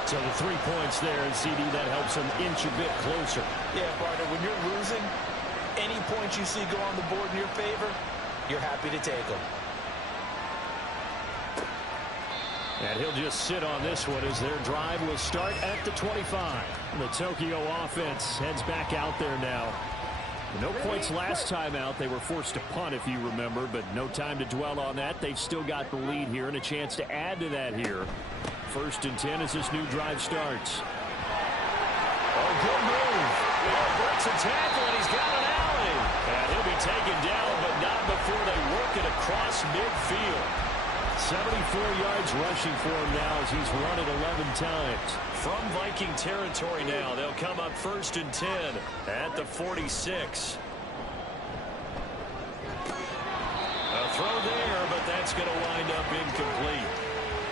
So the 3 points there, and CD, that helps them inch a bit closer. Yeah, partner, when you're losing, any points you see go on the board in your favor, you're happy to take them. And he'll just sit on this one as their drive will start at the 25. The Tokyo offense heads back out there now. No points last time out. They were forced to punt, if you remember, but no time to dwell on that. They've still got the lead here and a chance to add to that here. 1st and 10 as this new drive starts. Oh, good move. Breaks a tackle, and he's got an alley. And he'll be taken down, but not before they work it across midfield. 74 yards rushing for him now as he's run it 11 times. From Viking territory now, they'll come up 1st and 10 at the 46. A throw there, but that's going to wind up incomplete.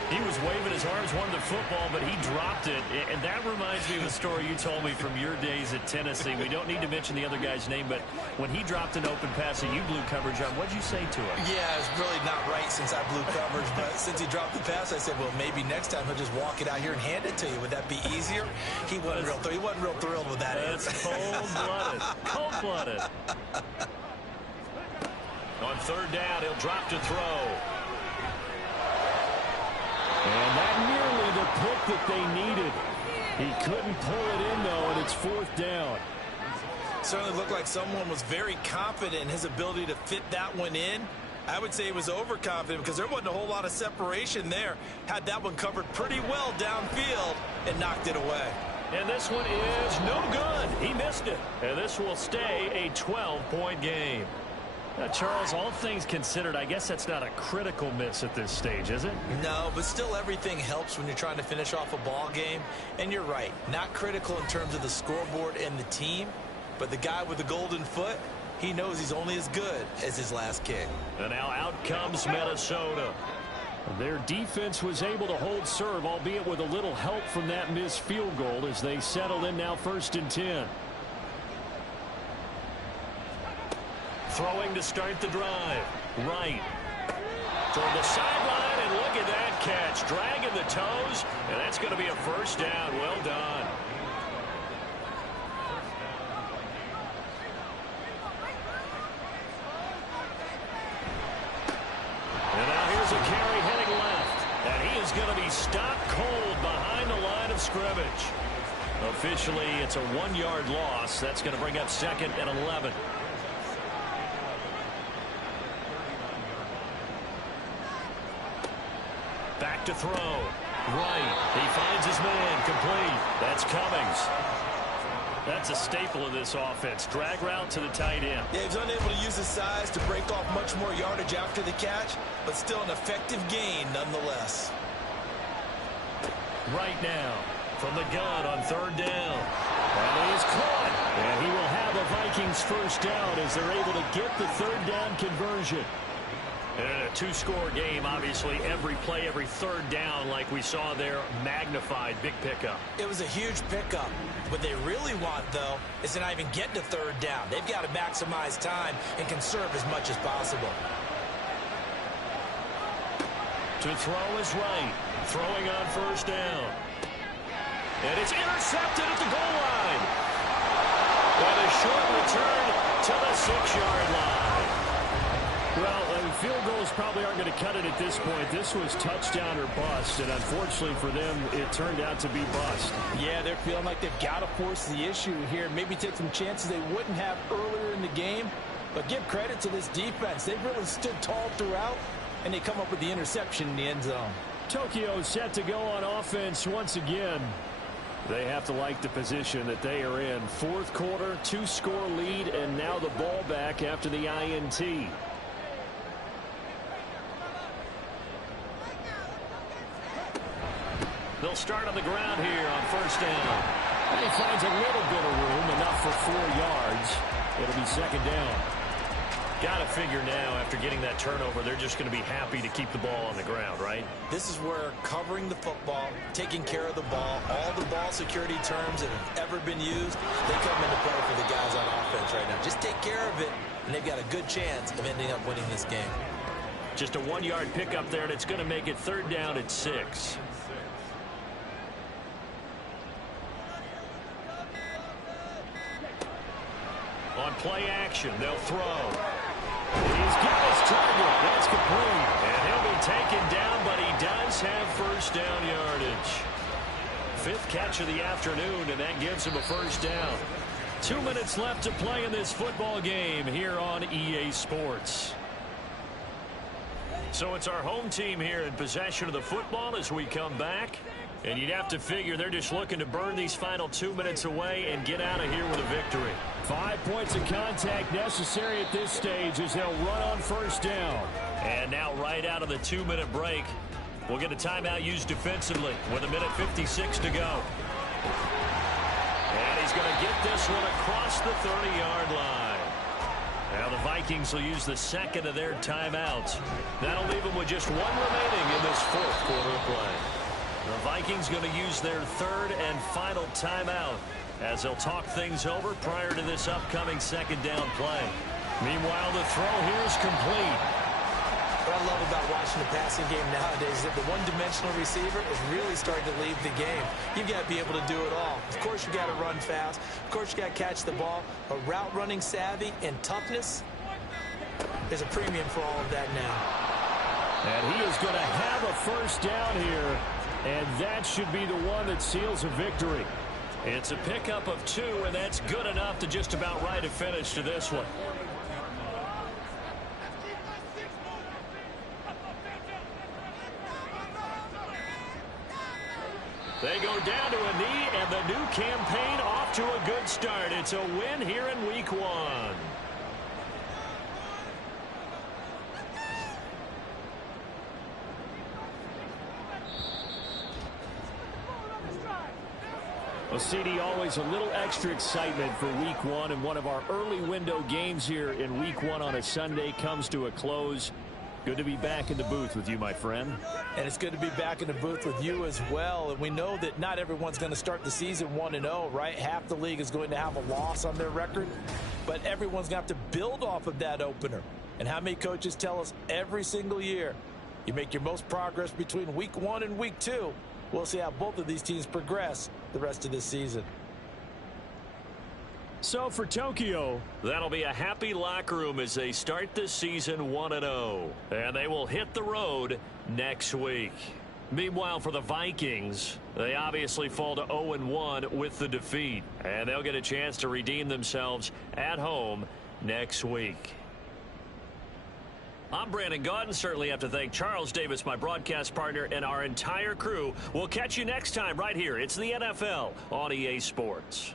He was waving his arms, wanted the football, but he dropped it. And that reminds me of a story you told me from your days at Tennessee. We don't need to mention the other guy's name, but when he dropped an open pass that you blew coverage on, what'd you say to him? Yeah, it's really not right since I blew coverage, but since he dropped the pass, I said, well, maybe next time he'll just walk it out here and hand it to you. Would that be easier? He wasn't real thrilled with that answer. That's cold-blooded. Cold-blooded. On 3rd down, he'll drop to throw. And that nearly the pick that they needed. He couldn't pull it in, though, and it's 4th down. Certainly looked like someone was very confident in his ability to fit that one in. I would say he was overconfident because there wasn't a whole lot of separation there. Had that one covered pretty well downfield and knocked it away. And this one is no good. He missed it. And this will stay a 12-point game. Now, Charles, all things considered, I guess that's not a critical miss at this stage, is it? No, but still everything helps when you're trying to finish off a ball game. And you're right, not critical in terms of the scoreboard and the team, but the guy with the golden foot, he knows he's only as good as his last kick. And now out comes Minnesota. Their defense was able to hold serve, albeit with a little help from that missed field goal as they settle in now 1st and 10. Throwing to start the drive. Right. Toward the sideline, and look at that catch. Dragging the toes, and that's going to be a first down. Well done. And now here's a carry heading left. And he is going to be stopped cold behind the line of scrimmage. Officially, it's a 1-yard loss. That's going to bring up 2nd and 11. Back to throw. Right. He finds his man. Complete. That's Cummings. That's a staple of this offense. Drag route to the tight end. Yeah, he's unable to use his size to break off much more yardage after the catch, but still an effective gain nonetheless. Right now, from the gun on 3rd down. And he's caught. And he will have a Vikings first down as they're able to get the 3rd down conversion. And in a 2-score game, obviously, every play, every 3rd down, like we saw there, magnified. Big pickup. It was a huge pickup. What they really want, though, is to not even get to 3rd down. They've got to maximize time and conserve as much as possible. To throw is right. Throwing on 1st down. And it's intercepted at the goal line. And a short return to the 6-yard line. Well, field goals probably aren't going to cut it at this point. This was touchdown or bust, and unfortunately for them, it turned out to be bust. Yeah, they're feeling like they've got to force the issue here. Maybe take some chances they wouldn't have earlier in the game. But give credit to this defense. They've really stood tall throughout, and they come up with the interception in the end zone. Tokyo set to go on offense once again. They have to like the position that they are in. 4th quarter, 2-score lead, and now the ball back after the INT. They'll start on the ground here on 1st down. And he finds a little bit of room, enough for 4 yards. It'll be 2nd down. Got to figure now, after getting that turnover, they're just going to be happy to keep the ball on the ground, right? This is where covering the football, taking care of the ball, all the ball security terms that have ever been used, they come into play for the guys on offense right now. Just take care of it, and they've got a good chance of ending up winning this game. Just a 1-yard pickup there, and it's going to make it 3rd down at 6. On play action, they'll throw. He's got his target. That's complete. And he'll be taken down, but he does have 1st down yardage. 5th catch of the afternoon, and that gives him a 1st down. 2 minutes left to play in this football game here on EA Sports. So it's our home team here in possession of the football as we come back. And you'd have to figure they're just looking to burn these final 2 minutes away and get out of here with a victory. 5 points of contact necessary at this stage as they'll run on 1st down. And now right out of the 2-minute break, we'll get a timeout used defensively with 1:56 to go. And he's going to get this one across the 30-yard line. Now the Vikings will use the 2nd of their timeouts. That'll leave them with just 1 remaining in this 4th quarter of play. The Vikings going to use their 3rd and final timeout as they'll talk things over prior to this upcoming 2nd down play. Meanwhile, the throw here is complete. What I love about watching the passing game nowadays is that the one-dimensional receiver is really starting to leave the game. You've got to be able to do it all. Of course, you got to run fast. Of course, you got to catch the ball. But route running savvy and toughness, there's a premium for all of that now. And he is going to have a 1st down here. And that should be the one that seals a victory. It's a pickup of 2, and that's good enough to just about write a finish to this one. They go down to a knee, and And the new campaign off to a good start. It's a win here in Week 1. Well, CD, always a little extra excitement for Week 1, and one of our early window games here in Week 1 on a Sunday comes to a close. Good to be back in the booth with you, my friend. And it's good to be back in the booth with you as well. And we know that not everyone's going to start the season 1-0, right? Half the league is going to have a loss on their record, but everyone's going to have to build off of that opener. And how many coaches tell us every single year, you make your most progress between Week 1 and Week 2. We'll see how both of these teams progress the rest of this season. So for Tokyo, that'll be a happy locker room as they start this season 1-0. And they will hit the road next week. Meanwhile, for the Vikings, they obviously fall to 0-1 with the defeat. And they'll get a chance to redeem themselves at home next week. I'm Brandon Gaudin. Certainly have to thank Charles Davis, my broadcast partner, and our entire crew. We'll catch you next time right here. It's the NFL on EA Sports.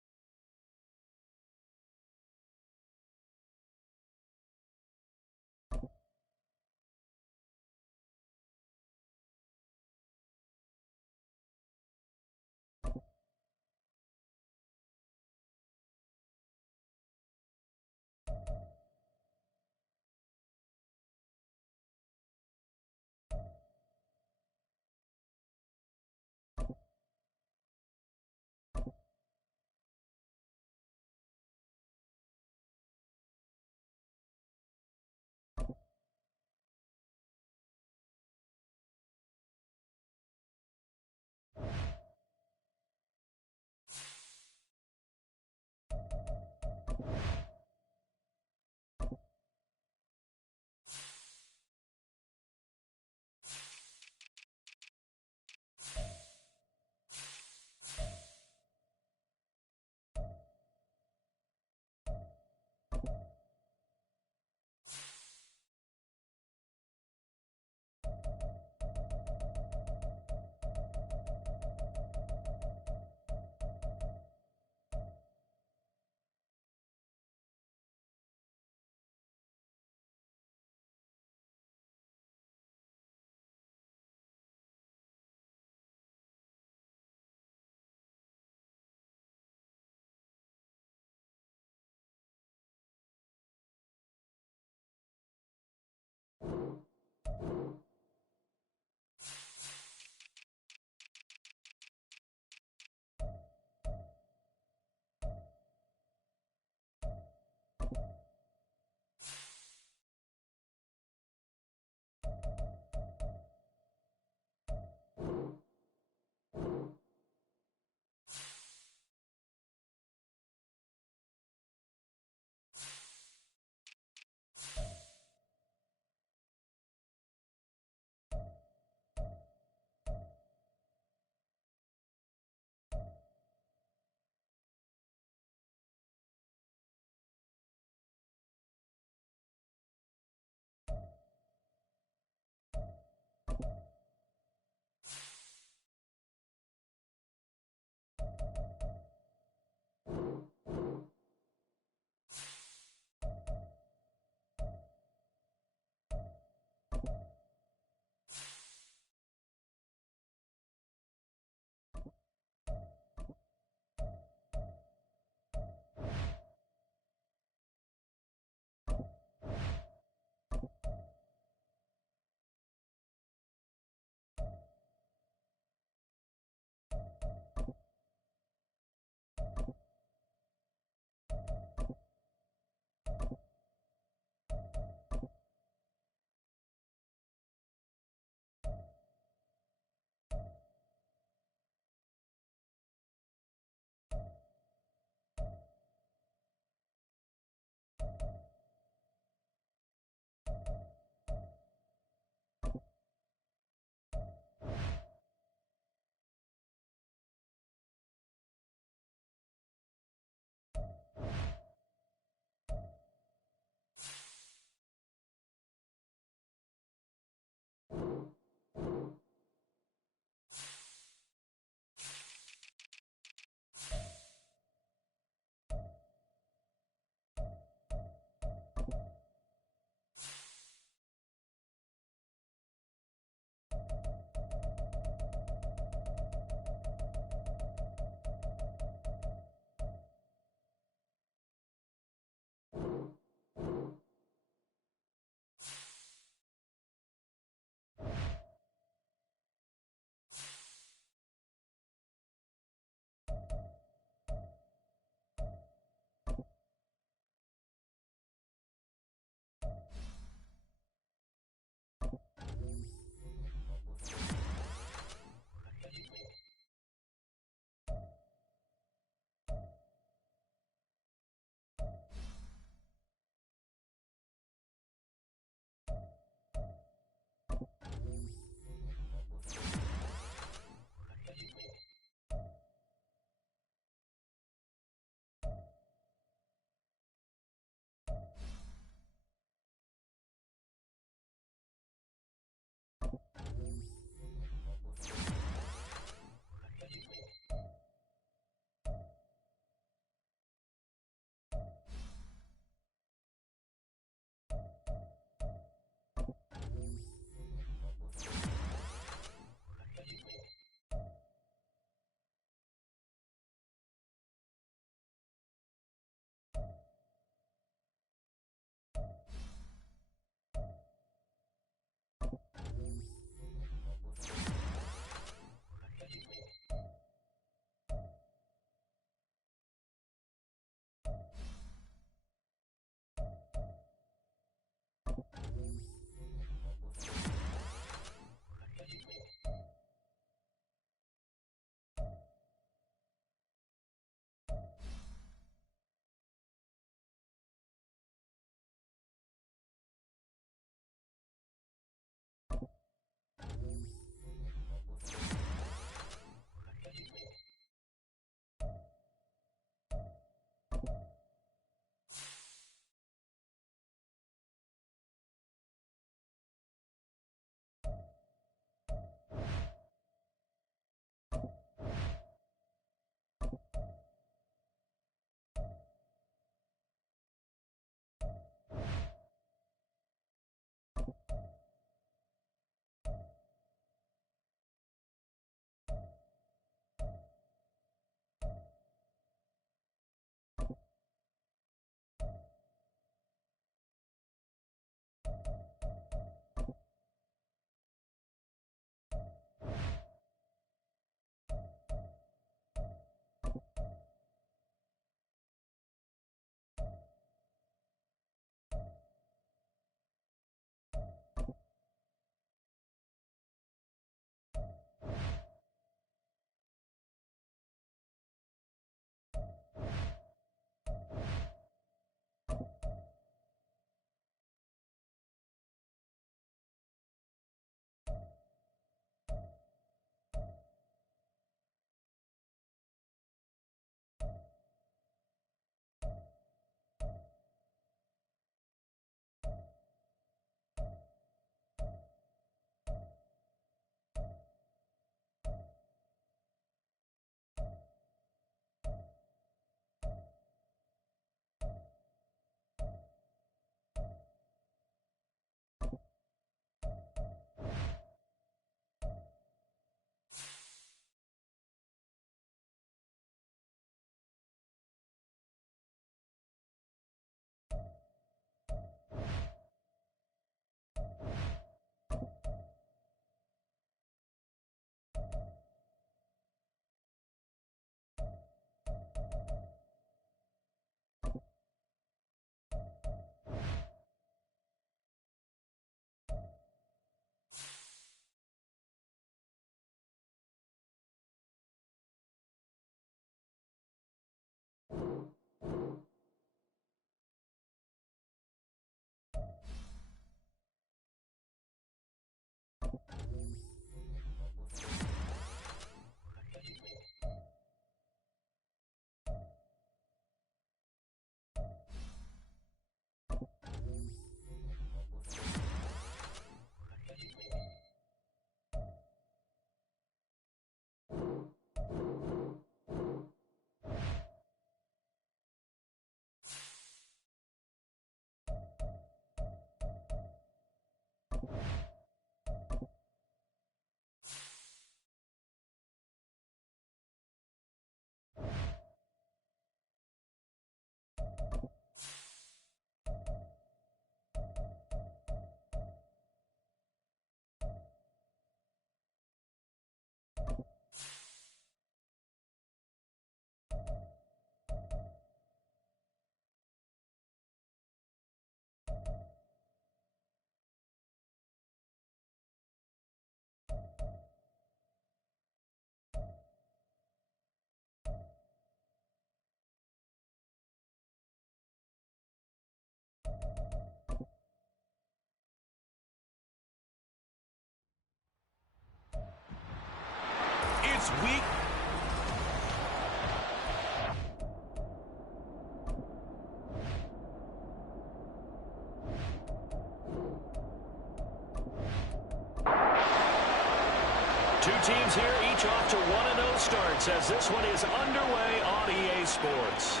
Two teams here, each off to 1-0 starts as this one is underway on EA Sports.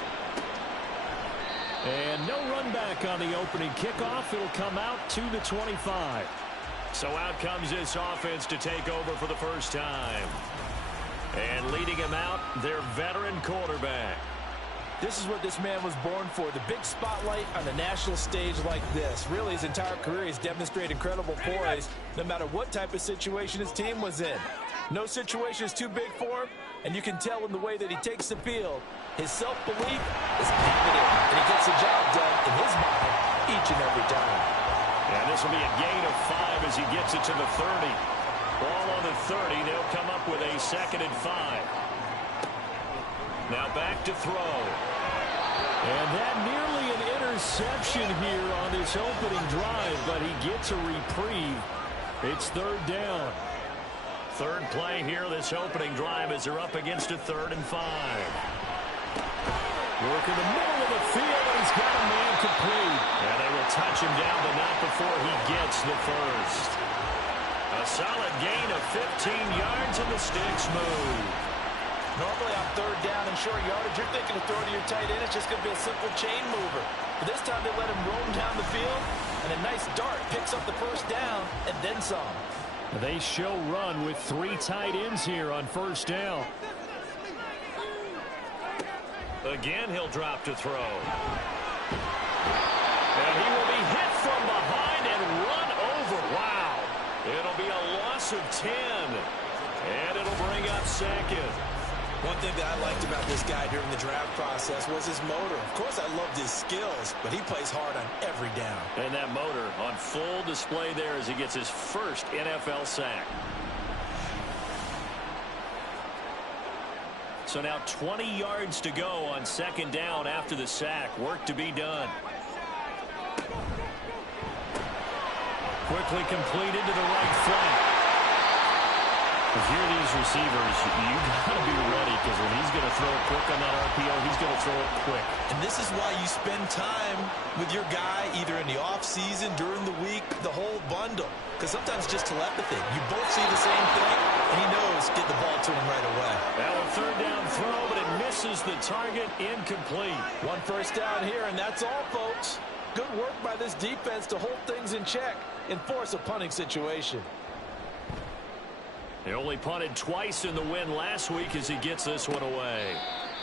And no run back on the opening kickoff. It'll come out to the 25. So out comes this offense to take over for the first time. And leading him out, their veteran quarterback. This is what this man was born for, the big spotlight on the national stage like this. Really, his entire career he's demonstrated incredible poise no matter what type of situation his team was in. No situation is too big for him, and you can tell in the way that he takes the field. His self-belief is evident, and he gets the job done in his mind each and every time. And this will be a gain of 5 as he gets it to the 30. Ball on the 30, they'll come up with a 2nd and 5. Now back to throw. And that nearly an interception here on this opening drive, but he gets a reprieve. It's 3rd down. Third play here, this opening drive as they're up against a 3rd and 5. Work in the middle of the field, and he's got a man complete. And they will touch him down, but not before he gets the first. A solid gain of 15 yards, and the sticks move. Normally on 3rd down and short yardage, you're thinking of throwing to your tight end. It's just going to be a simple chain mover. But this time they let him roam down the field, and a nice dart picks up the first down and then some. They show run with 3 tight ends here on 1st down. Again, he'll drop to throw. And he will be hit from behind and run over. Wow. It'll be a loss of 10. And it'll bring up 2nd. One thing that I liked about this guy during the draft process was his motor. Of course, I loved his skills, but he plays hard on every down. And that motor on full display there as he gets his first NFL sack. So now 20 yards to go on 2nd down after the sack. Work to be done. Quickly completed to the right flank. If you're these receivers, you got to be ready, because when he's going to throw it quick on that RPO, he's going to throw it quick. And this is why you spend time with your guy either in the offseason, during the week, the whole bundle. Because sometimes just telepathy. You both see the same thing, and he knows get the ball to him right away. Now a 3rd down throw, but it misses the target, incomplete. 1 first down here, and that's all, folks. Good work by this defense to hold things in check and force a punting situation. They only punted twice in the win last week as he gets this one away.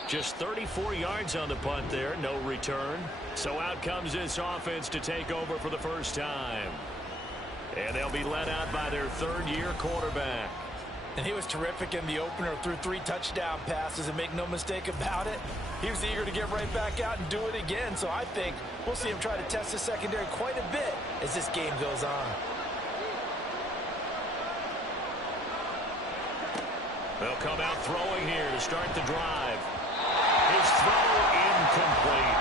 Just 34 yards on the punt there, no return. So out comes this offense to take over for the first time. And they'll be led out by their 3rd-year quarterback. And he was terrific in the opener, threw 3 touchdown passes, and make no mistake about it, he was eager to get right back out and do it again. So I think we'll see him try to test the secondary quite a bit as this game goes on. They'll come out throwing here to start the drive. His throw incomplete.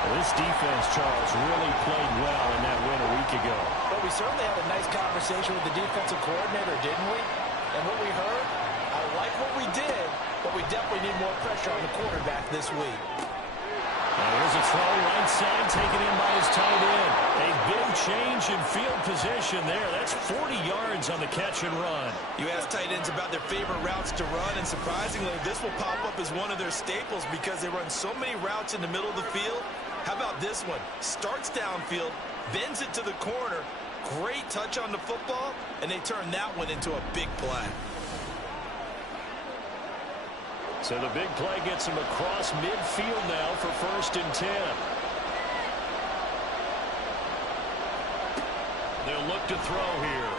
Well, this defense, Charles, really played well in that win a week ago. But we certainly had a nice conversation with the defensive coordinator, didn't we? And what we heard, I like what we did, but we definitely need more pressure on the quarterback this week. Now here's a throw right side taken in by his tight end. A big change in field position there. That's 40 yards on the catch and run. You ask tight ends about their favorite routes to run, and surprisingly, this will pop up as one of their staples because they run so many routes in the middle of the field. How about this one? Starts downfield, bends it to the corner. Great touch on the football, and they turn that one into a big play. So the big play gets him across midfield now for 1st and 10. They'll look to throw here.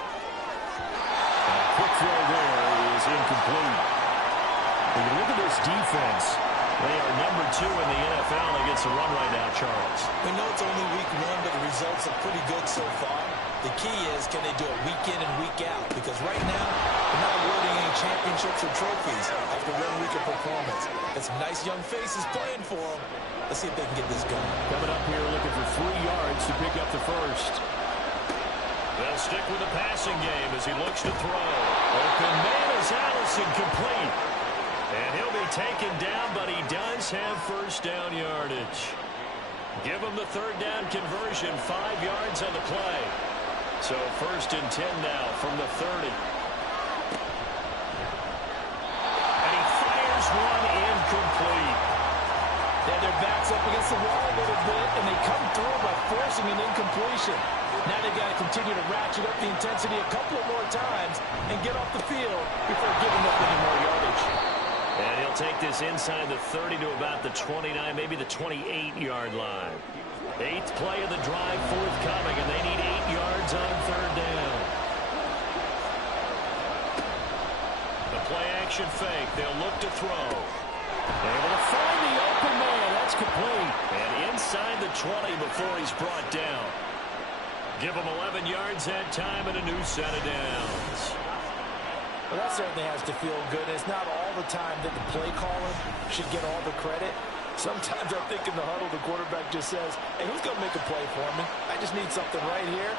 A quick throw there is incomplete. When you look at this defense, they are number 2 in the NFL against the run right now, Charles. We know it's only week 1, but the results are pretty good so far. The key is, can they do it week in and week out? Because right now, they're not awarding any championships or trophies after 1 week of performance. Got some nice young faces playing for them. Let's see if they can get this going. Coming up here looking for 3 yards to pick up the first. They'll stick with the passing game as he looks to throw. Open man is Allison, complete. And he'll be taken down, but he does have first down yardage. Give him the 3rd down conversion, 5 yards on the play. So 1st and 10 now from the 30. First one incomplete. Yeah, their back's up against the wall a little bit, and they come through by forcing an incompletion. Now they've got to continue to ratchet up the intensity a couple of more times and get off the field before giving up any more yardage. And he'll take this inside the 30 to about the 29, maybe the 28-yard line. 8th play of the drive forthcoming, and they need 8 yards on third down. The play-action fake. They'll look to throw. Able to find the open man. That's complete. And inside the 20 before he's brought down. Give him 11 yards that time and a new set of downs. Well, that certainly has to feel good. It's not all the time that the play caller should get all the credit. Sometimes I think in the huddle, the quarterback just says, hey, who's going to make a play for me? I just need something right here.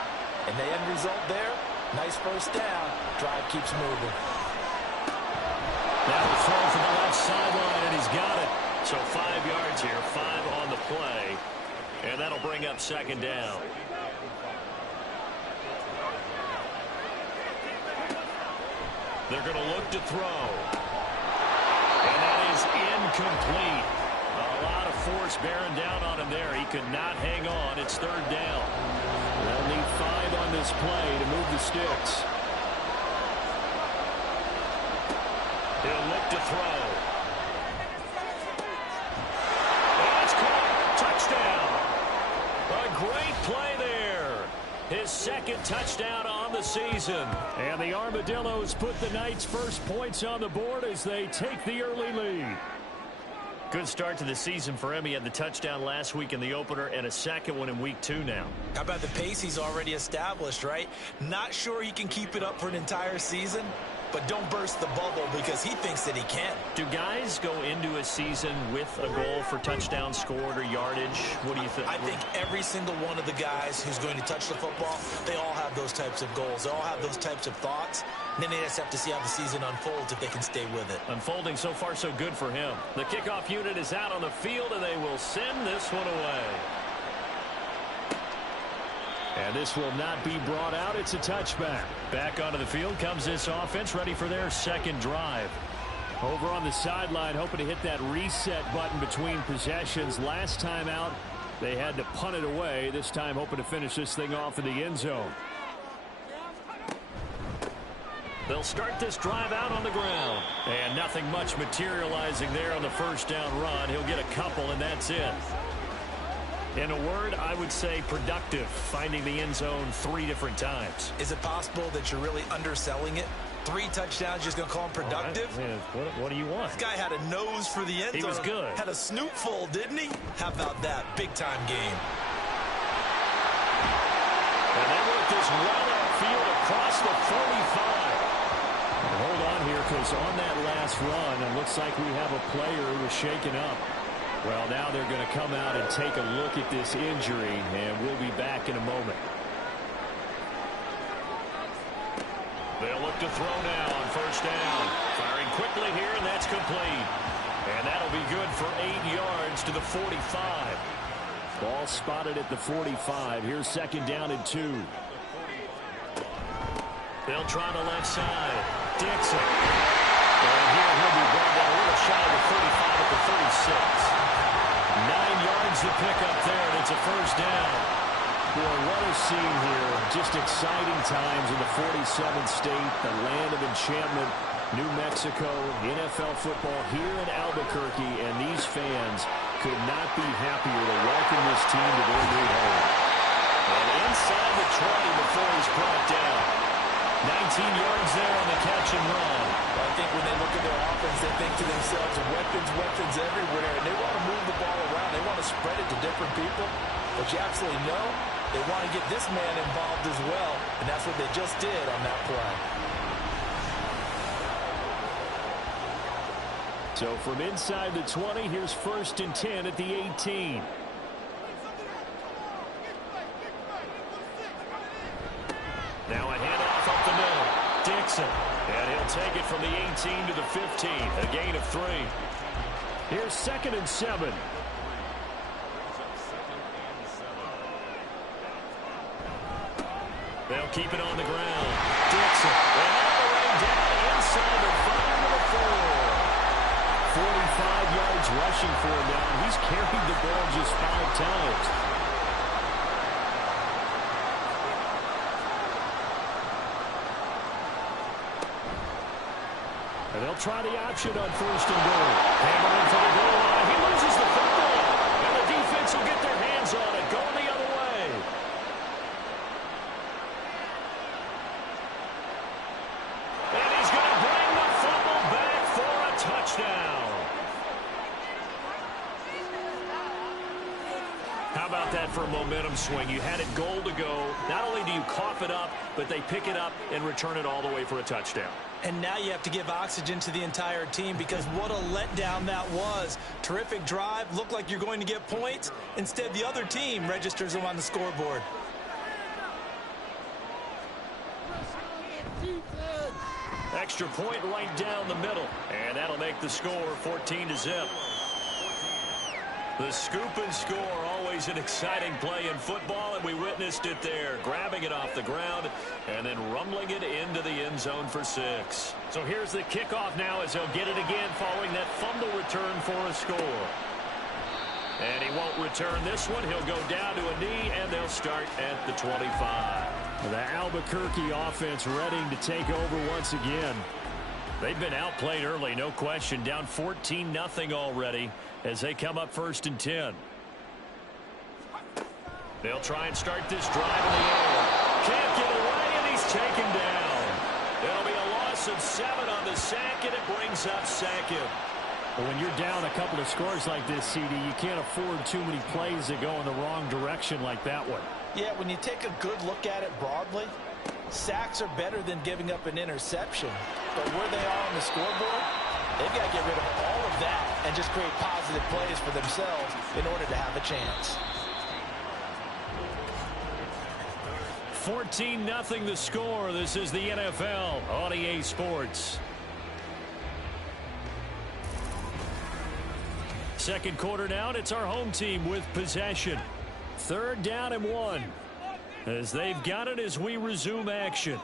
And the end result there, nice first down. Drive keeps moving. That will throw from the left sideline, and he's got it. So 5 yards here, 5 on the play. And that'll bring up second down. They're going to look to throw. And that is incomplete. A lot of force bearing down on him there. He could not hang on. It's third down. They'll need 5 on this play to move the sticks. He'll look to throw. Oh, it's caught. Touchdown. A great play there. His second touchdown on the season. And the Armadillos put the Knights' first points on the board as they take the early lead. Good start to the season for him. He had the touchdown last week in the opener and a second one in week 2 now. How about the pace he's already established, right? Not sure he can keep it up for an entire season, but don't burst the bubble because he thinks that he can. Do guys go into a season with a goal for touchdowns scored or yardage? What do you think? I think every single one of the guys who's going to touch the football, they all have those types of goals. They all have those types of thoughts. And then they just have to see how the season unfolds if they can stay with it. Unfolding so far so good for him. The kickoff unit is out on the field, and they will send this one away. And this will not be brought out. It's a touchback. Back onto the field comes this offense, ready for their second drive. Over on the sideline, hoping to hit that reset button between possessions. Last time out, they had to punt it away. This time, hoping to finish this thing off in the end zone. They'll start this drive out on the ground. And nothing much materializing there on the first down run. He'll get a couple, and that's it. In a word, I would say productive, finding the end zone 3 different times. Is it possible that you're really underselling it? 3 touchdowns, just going to call him productive? Right. What do you want? This guy had a nose for the end zone. He was good. Had a snoot full, didn't he? How about that? Big-time game. And they work this well upfield across the 45. Hold on here, because on that last run, it looks like we have a player who was shaken up. Well, now they're going to come out and take a look at this injury, and we'll be back in a moment. They'll look to throw now on first down. Firing quickly here, and that's complete. And that'll be good for 8 yards to the 45. Ball spotted at the 45. Here's second down and 2. They'll try the left side. Dixon. And here he'll be brought down a little shy of the 35 at the 36. 9 yards to pick up there, and it's a first down. Boy, what a scene here. Just exciting times in the 47th state, the land of enchantment, New Mexico, NFL football here in Albuquerque, and these fans could not be happier to welcome this team to their new home. And inside the 20 before he's brought down. 19 yards there on the catch and run. Well, I think when they look at their offense, they think to themselves, weapons everywhere, and they want to move the ball around. They want to spread it to different people. But you absolutely know they want to get this man involved as well, and that's what they just did on that play. So from inside the 20, here's 1st and 10 at the 18. Now a handoff up the middle. Dixon. And he'll take it from the 18 to the 15. A gain of 3. Here's 2nd and 7. They'll keep it on the ground. Dixon. And all the way down inside the 5 to the 4. 45 yards rushing for him now. He's carried the ball just 5 times. And they'll try the option on 1st and goal. Hammering for the goal line. He loses the football. And the defense will get their hands on it. Going the other way. And he's going to bring the fumble back for a touchdown. How about that for a momentum swing? You had it goal to go. Not only do you cough it up, but they pick it up and return it all the way for a touchdown. And now you have to give oxygen to the entire team because what a letdown that was. Terrific drive. Looked like you're going to get points. Instead, the other team registers them on the scoreboard. Extra point right down the middle. And that'll make the score 14-0. The scoop and score, always an exciting play in football, and we witnessed it there, grabbing it off the ground and then rumbling it into the end zone for 6. So here's the kickoff now as they'll get it again following that fumble return for a score. And he won't return this one. He'll go down to a knee, and they'll start at the 25. The Albuquerque offense ready to take over once again. They've been outplayed early, no question, down 14-0 already as they come up 1st and 10. They'll try and start this drive in the air. Can't get away, and he's taken down. It'll be a loss of 7 on the sack, and it brings up 2nd. But when you're down a couple of scores like this, CD, you can't afford too many plays that go in the wrong direction like that one. Yeah, when you take a good look at it broadly, sacks are better than giving up an interception. But where they are on the scoreboard, they've got to get rid of all of that and just create positive plays for themselves in order to have a chance. 14-0 the score. This is the NFL on EA Sports. Second quarter now, and it's our home team with possession. 3rd down and 1. As they've got it as we resume action.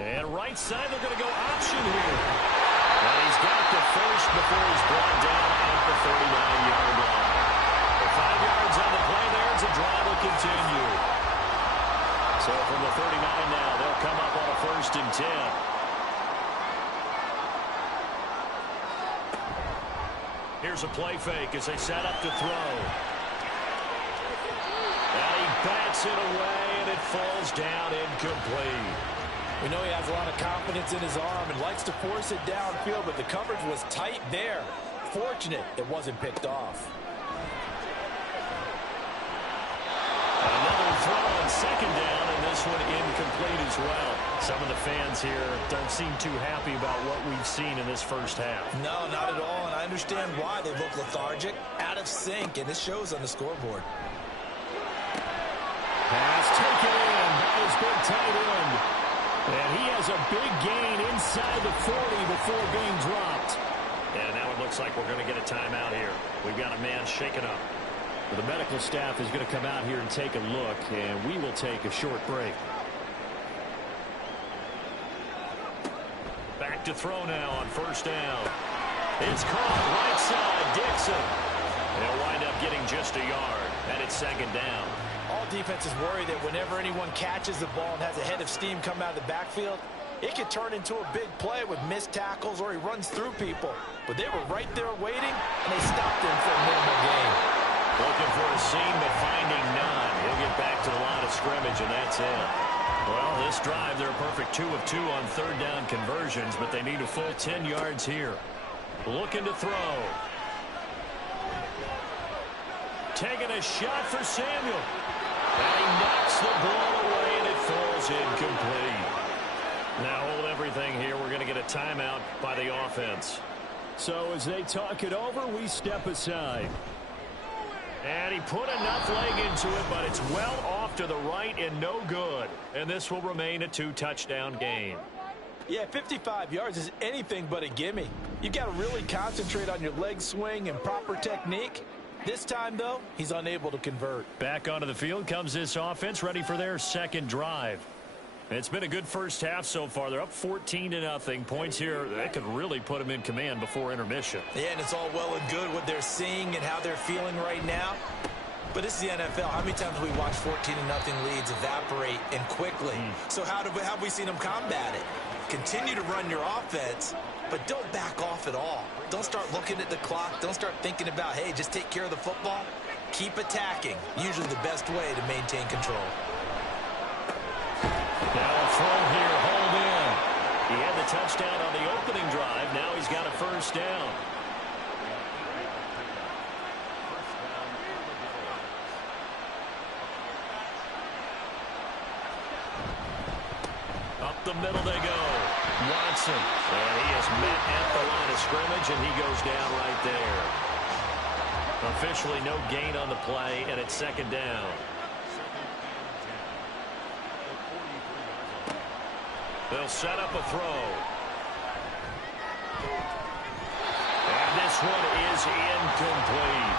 And right side, they're going to go option here. And he's got the first before he's brought down at the 39-yard line. The 5 yards on the play there as the drive will continue. So from the 39 now, they'll come up on a 1st and 10. Here's a play fake as they set up to throw. And he bats it away, and it falls down incomplete. We know he has a lot of confidence in his arm and likes to force it downfield, but the coverage was tight there. Fortunate it wasn't picked off. Another throw on 2nd down, and this one incomplete as well. Some of the fans here don't seem too happy about what we've seen in this first half. No, not at all, and I understand why they look lethargic, out of sync, and it shows on the scoreboard. Pass taken in by his big tight end. And he has a big gain inside the 40 before being dropped. And now it looks like we're going to get a timeout here. We've got a man shaken up. The medical staff is going to come out here and take a look, and we will take a short break. Back to throw now on 1st down. It's caught right side, Dixon. They'll wind up getting just a yard, and it's 2nd down. All defenses worry that whenever anyone catches the ball and has a head of steam come out of the backfield, it could turn into a big play with missed tackles or he runs through people. But they were right there waiting, and they stopped him for a minimal gain. Looking for a seam, but finding none. He'll get back to the line of scrimmage, and that's it. Well, this drive, they're a perfect 2 of 2 on 3rd down conversions, but they need a full 10 yards here. Looking to throw. Taking a shot for Samuel. And he knocks the ball away, and it falls incomplete. Now hold everything here. We're going to get a timeout by the offense. So as they talk it over, we step aside. And he put enough leg into it, but it's well off to the right and no good. And this will remain a 2-touchdown game. Yeah, 55 yards is anything but a gimme. You've got to really concentrate on your leg swing and proper technique. This time, though, he's unable to convert. Back onto the field comes this offense, ready for their 2nd drive. It's been a good first half so far. They're up 14-0. Points here that could really put them in command before intermission. Yeah, and it's all well and good what they're seeing and how they're feeling right now. But this is the NFL. How many times have we watched 14-0 leads evaporate and quickly? So how have we seen them combat it? Continue to run your offense, but don't back off at all. Don't start looking at the clock. Don't start thinking about, hey, just take care of the football. Keep attacking. Usually the best way to maintain control. Now a throw here, hold in. He had the touchdown on the opening drive. Now he's got a first down. Up the middle they go. Watson. And he is met at the line of scrimmage, and he goes down right there. Officially no gain on the play, and it's second down. They'll set up a throw. And this one is incomplete.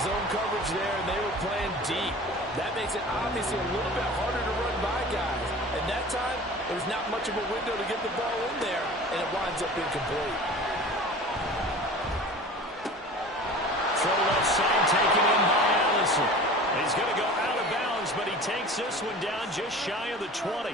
Zone coverage there, and they were playing deep. That makes it obviously a little bit harder to run by guys. And that time, there was not much of a window to get the ball in there, and it winds up incomplete. Throw left side, taken in by Allison. He's going to go out of bounds, but he takes this one down just shy of the 20.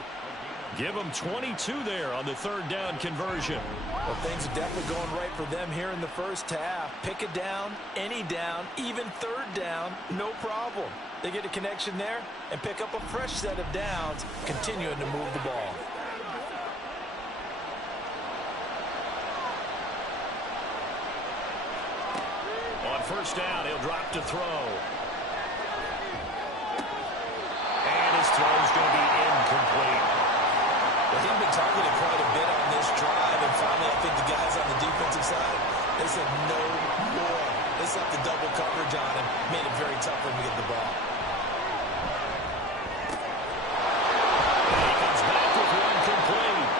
Give them 22 there on the third down conversion. Well, things are definitely going right for them here in the first half. Pick a down, any down, even third down, no problem. They get a connection there and pick up a fresh set of downs, continuing to move the ball. On first down, he'll drop to throw. And his throw's going to be incomplete. Well, he's been targeted quite a bit on this drive, and finally I think the guys on the defensive side, they said no more. They set the double coverage on him, made it very tough for him to get the ball. And he comes back with one complete.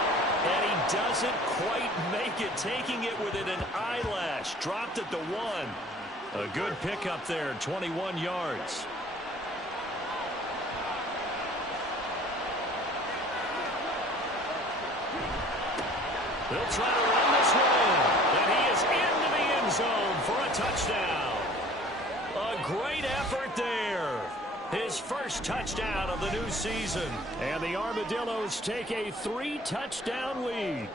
And he doesn't quite make it, taking it within an eyelash. Dropped at the 1. A good pickup there, 21 yards. They'll try to run this one in, and he is into the end zone for a touchdown. A great effort there. His first touchdown of the new season. And the Armadillos take a 3-touchdown lead.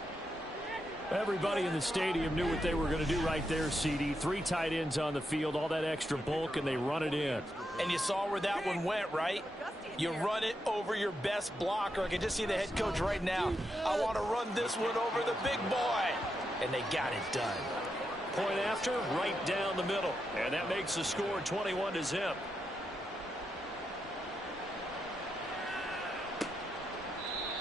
Everybody in the stadium knew what they were going to do right there, CD. 3 tight ends on the field, all that extra bulk, and they run it in. And you saw where that one went, right? You run it over your best blocker. I can just see the head coach right now. I want to run this one over the big boy. And they got it done. Point after, right down the middle. And that makes the score 21-0.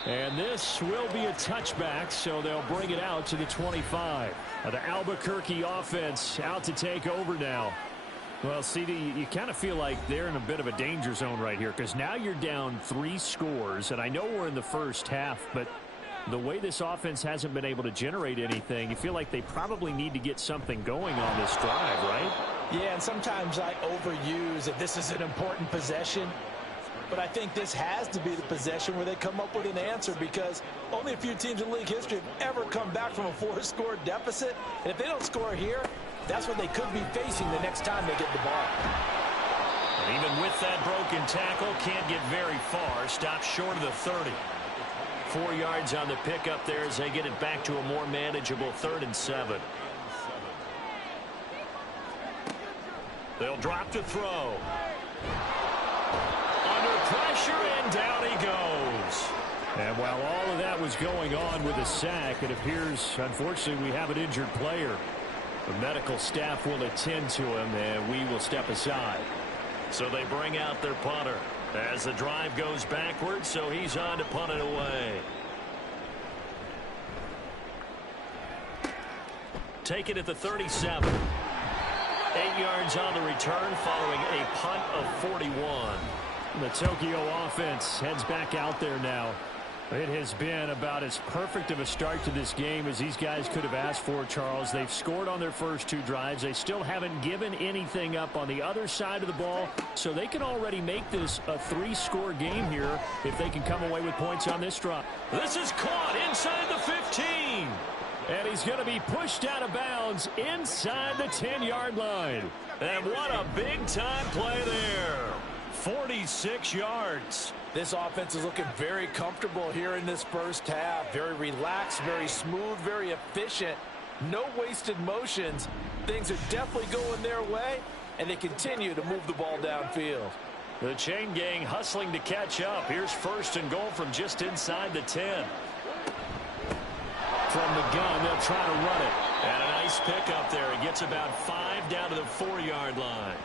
And this will be a touchback, so they'll bring it out to the 25. The Albuquerque offense out to take over now. Well, CD, you kind of feel like they're in a bit of a danger zone right here, because now you're down 3 scores, and I know we're in the first half, but the way this offense hasn't been able to generate anything, you feel like they probably need to get something going on this drive, right? Yeah, and sometimes I overuse that this is an important possession, but I think this has to be the possession where they come up with an answer, because only a few teams in league history have ever come back from a 4-score deficit, and if they don't score here, that's what they could be facing the next time they get the ball. And even with that broken tackle, can't get very far. Stops short of the 30. 4 yards on the pickup there as they get it back to a more manageable 3rd and 7. They'll drop to throw. Under pressure, and down he goes. And while all of that was going on with a sack, it appears, unfortunately, we have an injured player. The medical staff will attend to him, and we will step aside. So they bring out their punter as the drive goes backwards, so he's on to punt it away. Take it at the 37. 8 yards on the return following a punt of 41. The Tokyo offense heads back out there now. It has been about as perfect of a start to this game as these guys could have asked for, Charles. They've scored on their first 2 drives. They still haven't given anything up on the other side of the ball, so they can already make this a 3-score game here if they can come away with points on this drive. This is caught inside the 15. And he's going to be pushed out of bounds inside the 10-yard line. And what a big-time play there. 46 yards. This offense is looking very comfortable here in this first half. Very relaxed, very smooth, very efficient. No wasted motions. Things are definitely going their way, and they continue to move the ball downfield. The chain gang hustling to catch up. Here's 1st and goal from just inside the 10. From the gun, they'll try to run it. And a nice pickup there. It gets about 5 down to the 4-yard line.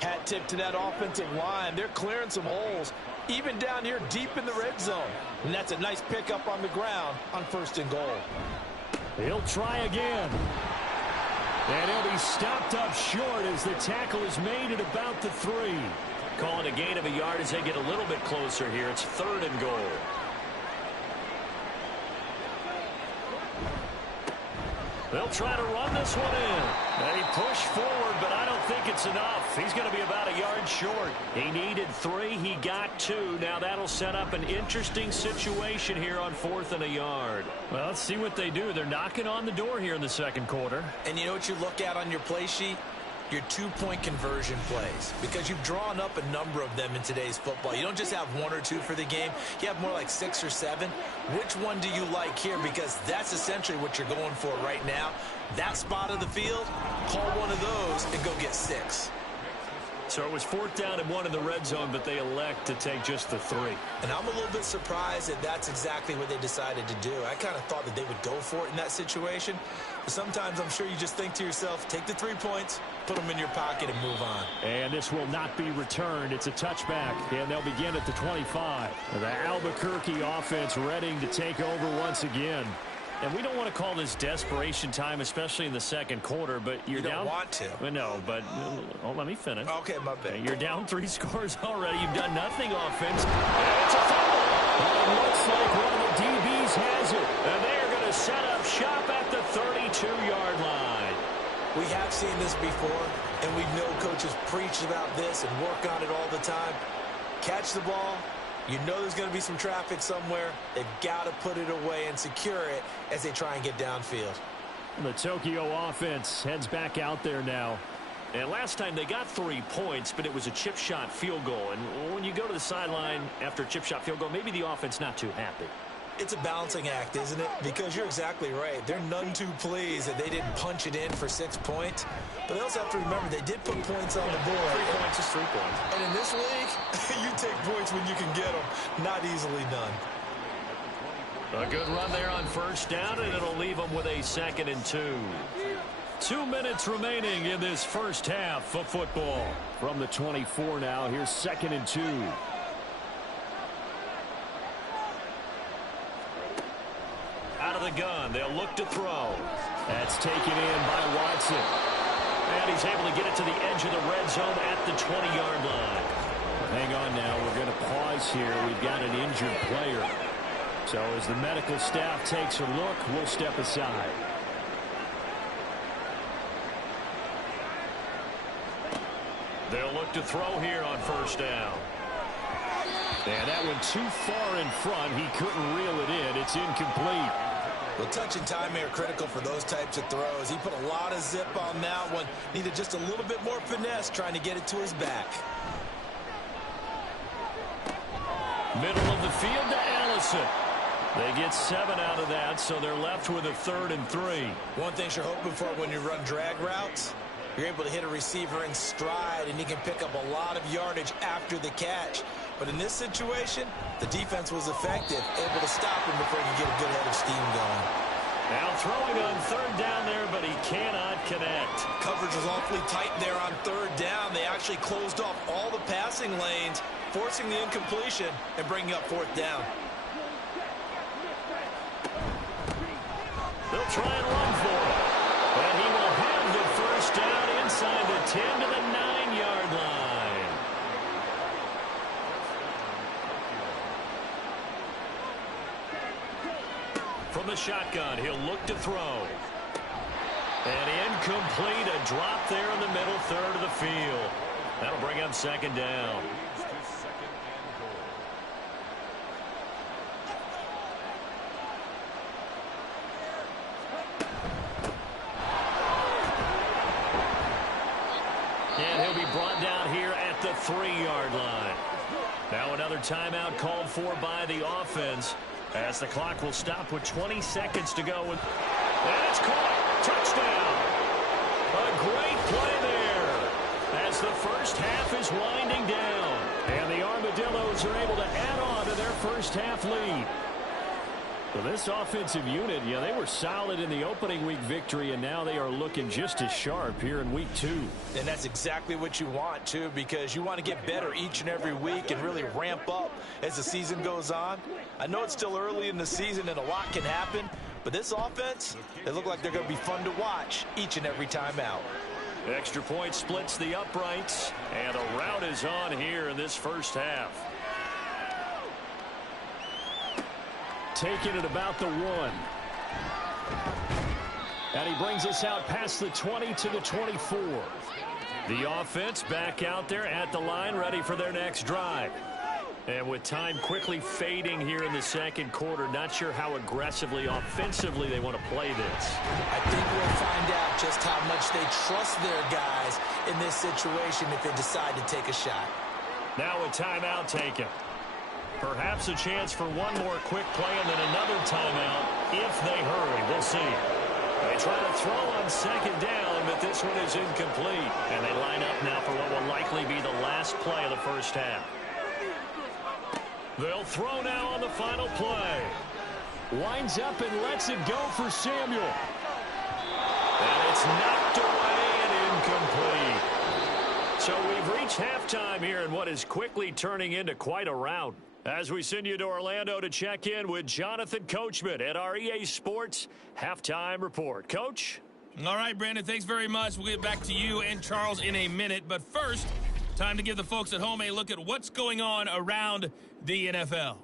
Hat tip to that offensive line. They're clearing some holes, even down here deep in the red zone. And that's a nice pickup on the ground on 1st and goal. He'll try again. And he'll be stopped up short as the tackle is made at about the 3. Calling a gain of a yard as they get a little bit closer here. It's 3rd and goal. They'll try to run this one in. They push forward, but I don't think it's enough. He's going to be about a yard short. He needed 3. He got 2. Now that'll set up an interesting situation here on 4th and a yard. Well, let's see what they do. They're knocking on the door here in the second quarter. And you know what you look at on your play sheet? Your 2-point conversion plays, because you've drawn up a number of them in today's football. You don't just have 1 or 2 for the game. You have more like 6 or 7. Which one do you like here? Because that's essentially what you're going for right now. That spot of the field, call one of those and go get 6. So it was 4th down and 1 in the red zone, but they elect to take just the 3. And I'm a little bit surprised that that's exactly what they decided to do. I kind of thought that they would go for it in that situation. But sometimes I'm sure you just think to yourself, take the 3 points, put them in your pocket, and move on. And this will not be returned. It's a touchback, and they'll begin at the 25. The Albuquerque offense ready to take over once again. And we don't want to call this desperation time, especially in the second quarter, but you're down. You don't want to. No, but let me finish. Okay, my bad. You're down 3 scores already. You've done nothing offense. It's a fumble. It looks like one of the DBs has it. And they're going to set up shop at the 32-yard line. We have seen this before, and we know coaches preach about this and work on it all the time. Catch the ball. You know there's going to be some traffic somewhere. They've got to put it away and secure it as they try and get downfield. The Tokyo offense heads back out there now. And last time they got 3 points, but it was a chip shot field goal. And when you go to the sideline after a chip shot field goal, maybe the offense not too happy. It's a balancing act, isn't it? Because you're exactly right. They're none too pleased that they didn't punch it in for 6 points. But they also have to remember they did put points on the board. 3 points is 3 points. And in this league, you take points when you can get them. Not easily done. A good run there on 1st down, and it'll leave them with a 2nd and 2. 2 minutes remaining in this first half of football. From the 24 now, here's 2nd and 2. Out of the gun, they'll look to throw. That's taken in by Watson. And he's able to get it to the edge of the red zone at the 20-yard line. Hang on now, we're going to pause here. We've got an injured player. So as the medical staff takes a look, we'll step aside. They'll look to throw here on 1st down. And that one too far in front. He couldn't reel it in. It's incomplete. Well, touch and timing are critical for those types of throws. He put a lot of zip on that one. Needed just a little bit more finesse trying to get it to his back. Middle of the field to Allison. They get 7 out of that, so they're left with a 3rd and 3. One thing you're hoping for when you run drag routes, you're able to hit a receiver in stride, and he can pick up a lot of yardage after the catch. But in this situation, the defense was effective, able to stop him before he could get a good head of steam going. Now throwing on 3rd down there, but he cannot connect. Coverage was awfully tight there on 3rd down. They actually closed off all the passing lanes, forcing the incompletion and bringing up 4th down. They'll try and run for it. And he will have the 1st down inside the 10 to the 9-yard line. the shotgun. He'll look to throw. And incomplete. A drop there in the middle third of the field. That'll bring up second down. And he'll be brought down here at the 3-yard line. Now another timeout called for by the offense as the clock will stop with 20 seconds to go. And it's caught. Touchdown. A great play there as the first half is winding down. And the Armadillos are able to add on to their first half lead. Well, this offensive unit, they were solid in the opening week victory, and now they are looking just as sharp here in week 2. And that's exactly what you want, too, because you want to get better each and every week and really ramp up as the season goes on. I know it's still early in the season and a lot can happen, but this offense, they look like they're going to be fun to watch each and every time out. Extra point splits the uprights, and the route is on here in this first half. Taking it about the 1. And he brings us out past the 20 to the 24. The offense back out there at the line, ready for their next drive. And with time quickly fading here in the second quarter, not sure how aggressively, offensively they want to play this. I think we'll find out just how much they trust their guys in this situation if they decide to take a shot. Now a timeout taken. Perhaps a chance for one more quick play and then another timeout if they hurry. We'll see. They try to throw on second down, but this one is incomplete. And they line up now for what will likely be the last play of the first half. They'll throw now on the final play. Winds up and lets it go for Samuel. And it's knocked away and incomplete. So we've reached halftime here in what is quickly turning into quite a rout. As we send you to Orlando to check in with Jonathan Coachman at our EA Sports Halftime Report. Coach? All right, Brandon, thanks very much. We'll get back to you and Charles in a minute. But first, time to give the folks at home a look at what's going on around the NFL.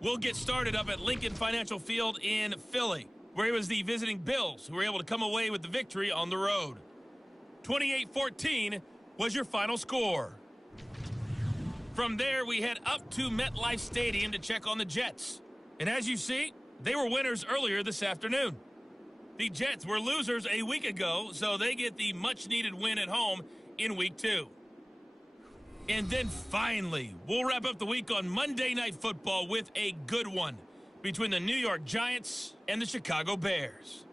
We'll get started up at Lincoln Financial Field in Philly, where it was the visiting Bills who were able to come away with the victory on the road. 28-14 was your final score. From there, we head up to MetLife Stadium to check on the Jets. And as you see, they were winners earlier this afternoon. The Jets were losers a week ago, so they get the much-needed win at home in Week 2. And then finally, we'll wrap up the week on Monday Night Football with a good one between the New York Giants and the Chicago Bears.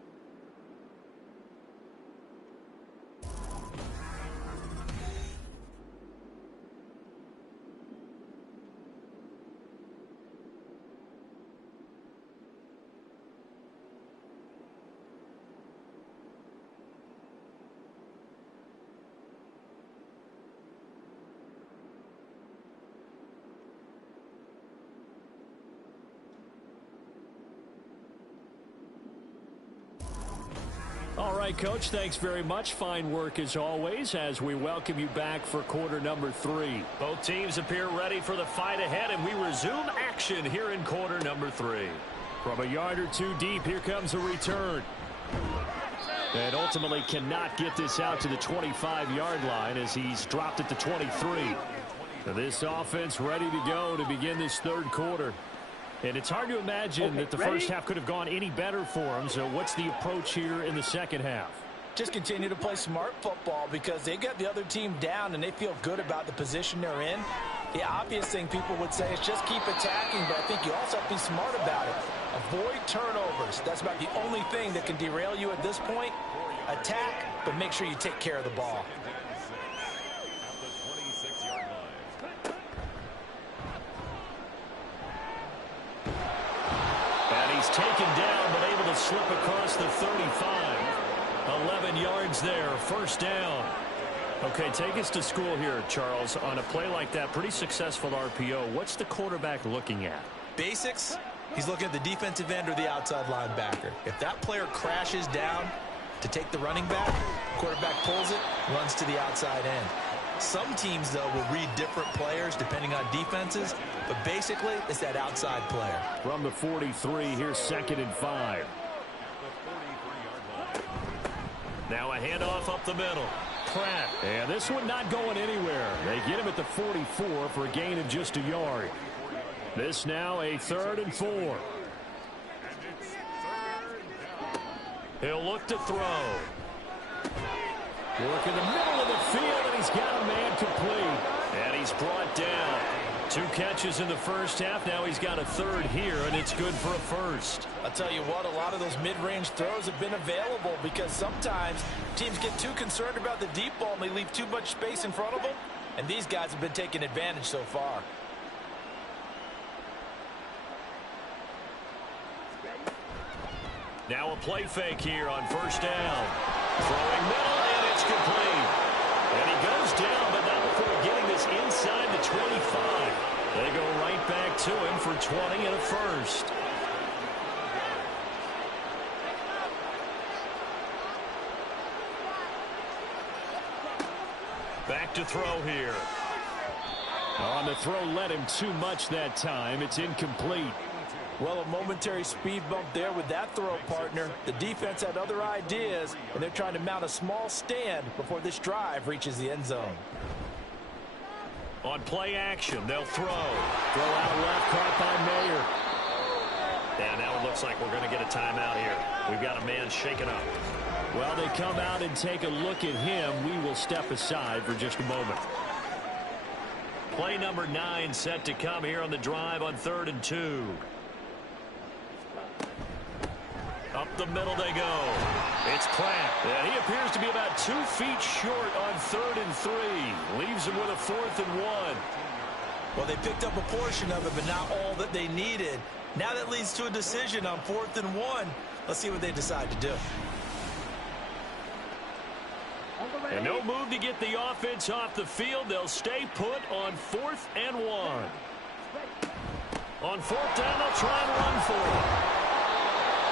All right, Coach, thanks very much. Fine work as always as we welcome you back for quarter number 3. Both teams appear ready for the fight ahead, and we resume action here in quarter number 3. From a yard or two deep, here comes a return. And ultimately cannot get this out to the 25-yard line as he's dropped at the 23. This offense ready to go to begin this third quarter. And it's hard to imagine that the first half could have gone any better for them. So what's the approach here in the second half? Just continue to play smart football because they got the other team down and they feel good about the position they're in. The obvious thing people would say is just keep attacking, but I think you also have to be smart about it. Avoid turnovers. That's about the only thing that can derail you at this point. Attack, but make sure you take care of the ball. He's taken down, but able to slip across the 35. 11 yards there, first down. Okay, take us to school here, Charles. On a play like that, pretty successful RPO. What's the quarterback looking at? Basics. He's looking at the defensive end or the outside linebacker. If that player crashes down to take the running back, quarterback pulls it, runs to the outside end. Some teams, though, will read different players depending on defenses, but basically it's that outside player. From the 43, here's 2nd and 5. Now a handoff up the middle. Pratt. And this one not going anywhere. They get him at the 44 for a gain of just a yard. This now a 3rd and 4. He'll look to throw. Work in the middle of the field, and he's got a man complete. And he's brought down. 2 catches in the first half. Now he's got a 3rd here, and it's good for a 1st. I'll tell you what, a lot of those mid-range throws have been available because sometimes teams get too concerned about the deep ball and they leave too much space in front of them. And these guys have been taking advantage so far. Now a play fake here on 1st down. Throwing middle, and it's complete. And he goes down, but not before getting this inside the 25. They go right back to him for 20 and a 1st. Back to throw here. On the throw, led him too much that time. It's incomplete. Well, a momentary speed bump there with that throw, partner. The defense had other ideas, and they're trying to mount a small stand before this drive reaches the end zone. On play action, they'll throw. Throw out left, caught by Mayer. And now it looks like we're going to get a timeout here. We've got a man shaken up. Well, they come out and take a look at him. We will step aside for just a moment. Play number 9 set to come here on the drive on 3rd and 2. Up the middle they go. It's Pratt. And he appears to be about 2 feet short on 3rd and 3. Leaves him with a 4th and 1. Well, they picked up a portion of it, but not all that they needed. Now that leads to a decision on 4th and 1. Let's see what they decide to do. And no move to get the offense off the field. They'll stay put on 4th and 1. On 4th down, they'll try and run for it.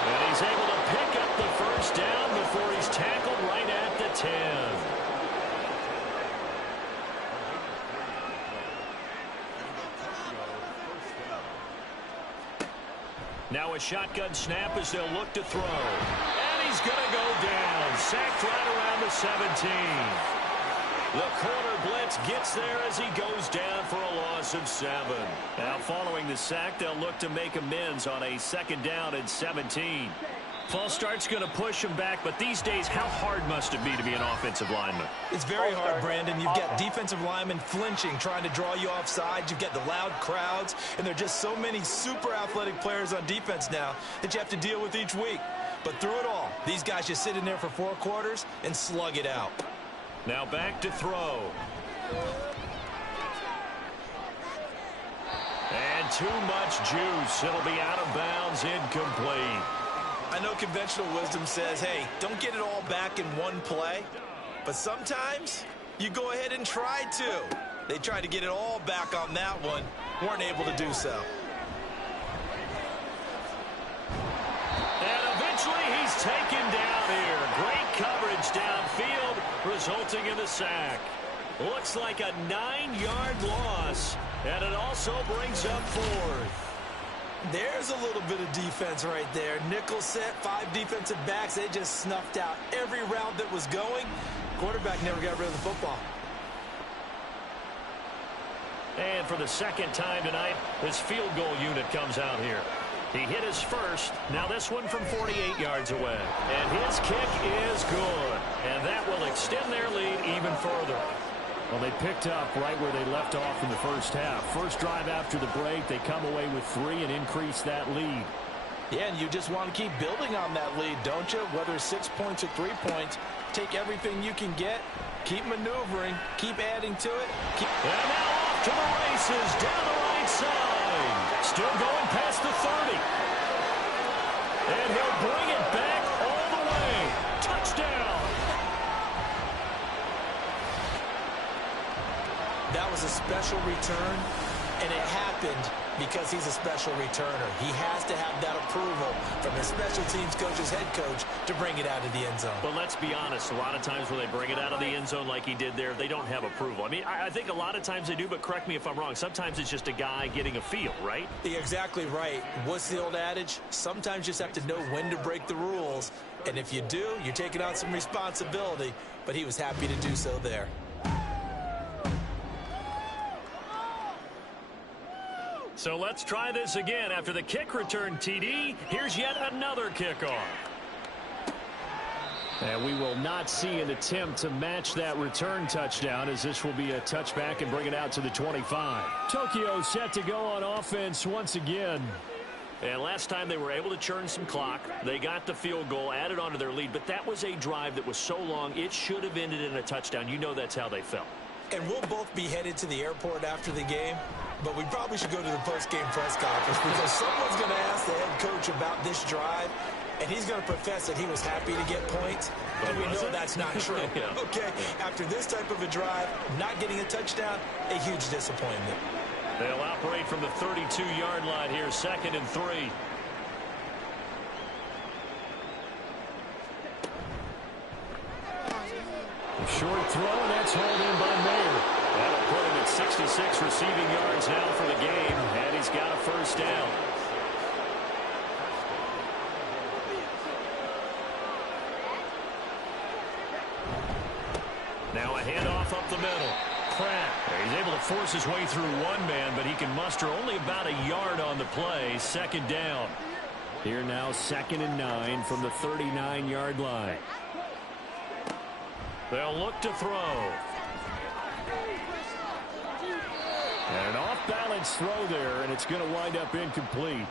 And he's able to pick up the 1st down before he's tackled right at the 10. Now a shotgun snap as they'll look to throw. And he's going to go down. Sacked right around the 17. The corner blitz gets there as he goes down for a loss of 7. Now following the sack, they'll look to make amends on a 2nd down and 17. False start's going to push him back, but these days, how hard must it be to be an offensive lineman? It's very hard, Brandon. You've got defensive linemen flinching, trying to draw you off sides. You've got the loud crowds, and there are just so many super athletic players on defense now that you have to deal with each week. But through it all, these guys just sit in there for 4 quarters and slug it out. Now back to throw. And too much juice. It'll be out of bounds, incomplete. I know conventional wisdom says, hey, don't get it all back in one play. But sometimes you go ahead and try to. They tried to get it all back on that one. Weren't able to do so. And eventually he's taken down here. Great coverage downfield, resulting in the sack. Looks like a 9-yard loss. And it also brings up 4th. There's a little bit of defense right there. Nickel set, 5 defensive backs. They just snuffed out every route that was going. Quarterback never got rid of the football. And for the 2nd time tonight, his field goal unit comes out here. He hit his first. Now this one from 48 yards away. And his kick is good. And that will extend their lead even further. Well, they picked up right where they left off in the first half. First drive after the break, they come away with 3 and increase that lead. Yeah, and you just want to keep building on that lead, don't you? Whether it's 6 points or 3 points, take everything you can get, keep maneuvering, keep adding to it. And now off to the races down the right side. Still going past the 30. And he'll bring it back all the way. Touchdown. That was a special return, and it happened Because he's a special returner. He has to have that approval from his special teams coach's head coach to bring it out of the end zone. But let's be honest, a lot of times when they bring it out of the end zone like he did there, they don't have approval. I mean, I think a lot of times they do, but correct me if I'm wrong. Sometimes it's just a guy getting a feel, right? You're exactly right. What's the old adage? Sometimes you just have to know when to break the rules. And if you do, you're taking on some responsibility. But he was happy to do so there. So let's try this again. After the kick return TD, here's yet another kickoff. And we will not see an attempt to match that return touchdown, as this will be a touchback and bring it out to the 25. Tokyo set to go on offense once again. And last time they were able to churn some clock. They got the field goal, added on to their lead, but that was a drive that was so long it should have ended in a touchdown. You know that's how they felt. And we'll both be headed to the airport after the game, but we probably should go to the post-game press conference because someone's going to ask the head coach about this drive, and he's going to profess that he was happy to get points, and we know that's not true. Yeah. Okay, after this type of a drive, not getting a touchdown, a huge disappointment. They'll operate from the 32-yard line here, 2nd and 3. Short throw, and that's hauled in by Mayer. That'll put him at 66 receiving yards now for the game, and he's got a first down. Now a handoff up the middle. Pratt, he's able to force his way through one man, but he can muster only about a yard on the play. 2nd down. Here now, 2nd and 9 from the 39-yard line. They'll look to throw. And an off-balance throw there, and it's going to wind up incomplete.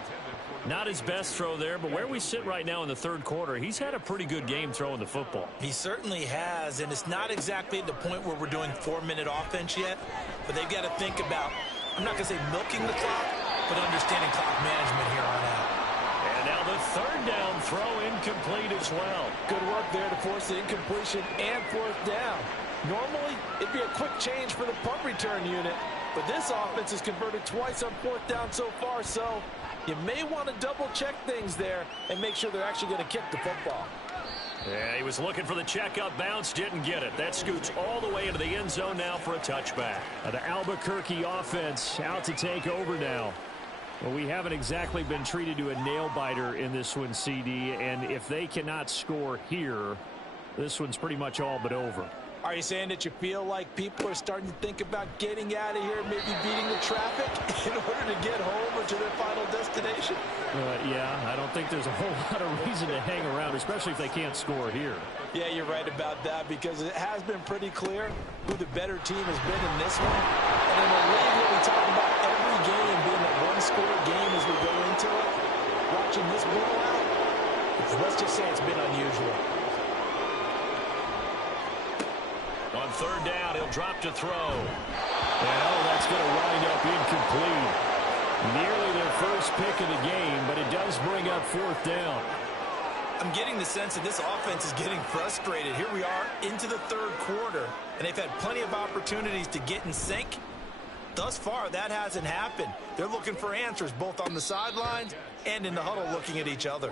Not his best throw there, but where we sit right now in the 3rd quarter, he's had a pretty good game throwing the football. He certainly has, and it's not exactly at the point where we're doing 4-minute offense yet, but they've got to think about, I'm not going to say milking the clock, but understanding clock management here on out. And now the 3rd down throw incomplete as well. Good work there to force the incompletion and 4th down. Normally, it'd be a quick change for the punt return unit, but this offense has converted twice on 4th down so far, so you may want to double-check things there and make sure they're actually going to kick the football. Yeah, he was looking for the check-up bounce, didn't get it. That scoots all the way into the end zone now for a touchback. The Albuquerque offense out to take over now. Well, we haven't exactly been treated to a nail-biter in this one, CD, and if they cannot score here, this one's pretty much all but over. Are you saying that you feel like people are starting to think about getting out of here, maybe beating the traffic in order to get home or to their final destination? Yeah, I don't think there's a whole lot of reason to hang around, especially if they can't score here. Yeah, you're right about that because it has been pretty clear who the better team has been in this one. And in a league where we talk about every game being a one-score game as we go into it, watching this blowout, let's just say it's been unusual. On 3rd down, he'll drop to throw. And that's going to wind up incomplete. Nearly their first pick of the game, but it does bring up 4th down. I'm getting the sense that this offense is getting frustrated. Here we are into the 3rd quarter, and they've had plenty of opportunities to get in sync. Thus far, that hasn't happened. They're looking for answers both on the sidelines and in the huddle looking at each other.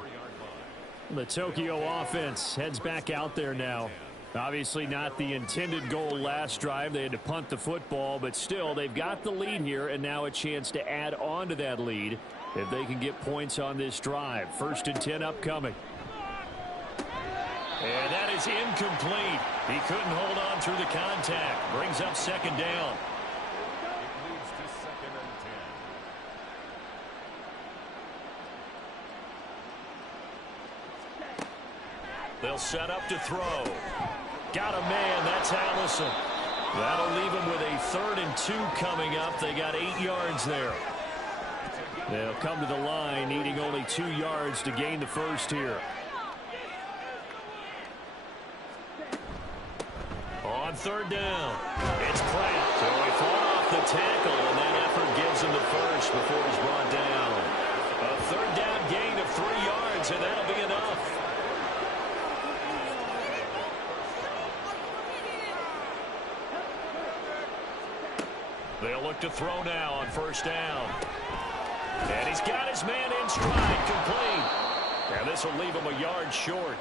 The Tokyo offense heads back out there now. Obviously not the intended goal last drive. They had to punt the football, but still they've got the lead here and now a chance to add on to that lead if they can get points on this drive. 1st and 10 upcoming. And that is incomplete. He couldn't hold on through the contact. Brings up 2nd down. They'll set up to throw. Got a man. That's Allison. That'll leave him with a 3rd and 2 coming up. They got 8 yards there. They'll come to the line needing only 2 yards to gain the first here. On 3rd down, it's Pratt. So he fought off the tackle, and that effort gives him the first before he's brought down. A 3rd down gain of 3 yards, and that'll be enough. They'll look to throw now on 1st down. And he's got his man in stride, complete. And this will leave him a yard short.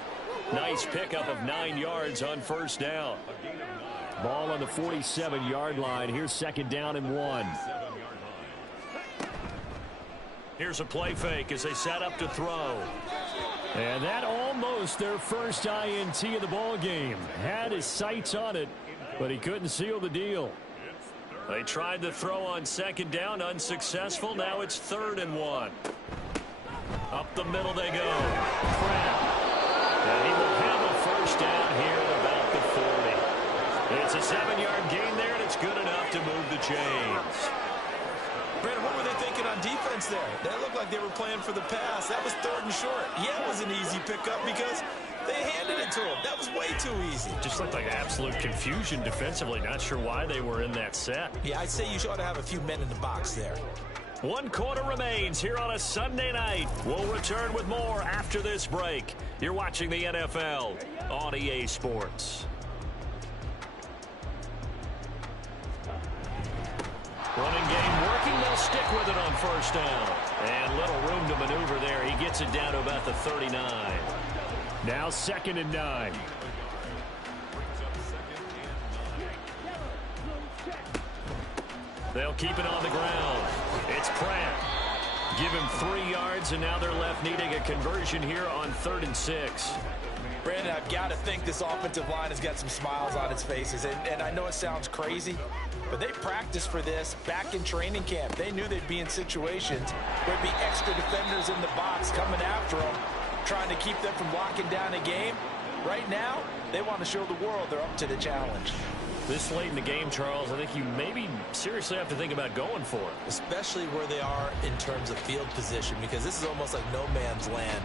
Nice pickup of 9 yards on first down. Ball on the 47-yard line. Here's second down and 1. Here's a play fake as they set up to throw. And that almost their first INT of the ball game. Had his sights on it, but he couldn't seal the deal. They tried to throw on second down, unsuccessful. Now it's 3rd and 1. Up the middle they go. Pratt. And he will have a first down here at about the 40. It's a 7-yard gain there, and it's good enough to move the chains. Brandon, what were they thinking on defense there? That looked like they were playing for the pass. That was 3rd and short. Yeah, it was an easy pickup because they handed it to him. That was way too easy. Just looked like absolute confusion defensively. Not sure why they were in that set. Yeah, I'd say you ought to have a few men in the box there. 1 quarter remains here on a Sunday night. We'll return with more after this break. You're watching the NFL on EA Sports. Running game working. They'll stick with it on first down. And little room to maneuver there. He gets it down to about the 39. Now 2nd and 9. They'll keep it on the ground. It's Pratt. Give him 3 yards, and now they're left needing a conversion here on 3rd and 6. Brandon, I've got to think this offensive line has got some smiles on its faces. And I know it sounds crazy, but they practiced for this back in training camp. They knew they'd be in situations where there'd be extra defenders in the box coming after them, trying to keep them from locking down a game. Right now, they want to show the world they're up to the challenge. This late in the game, Charles, I think you maybe seriously have to think about going for it. Especially where they are in terms of field position, because this is almost like no man's land.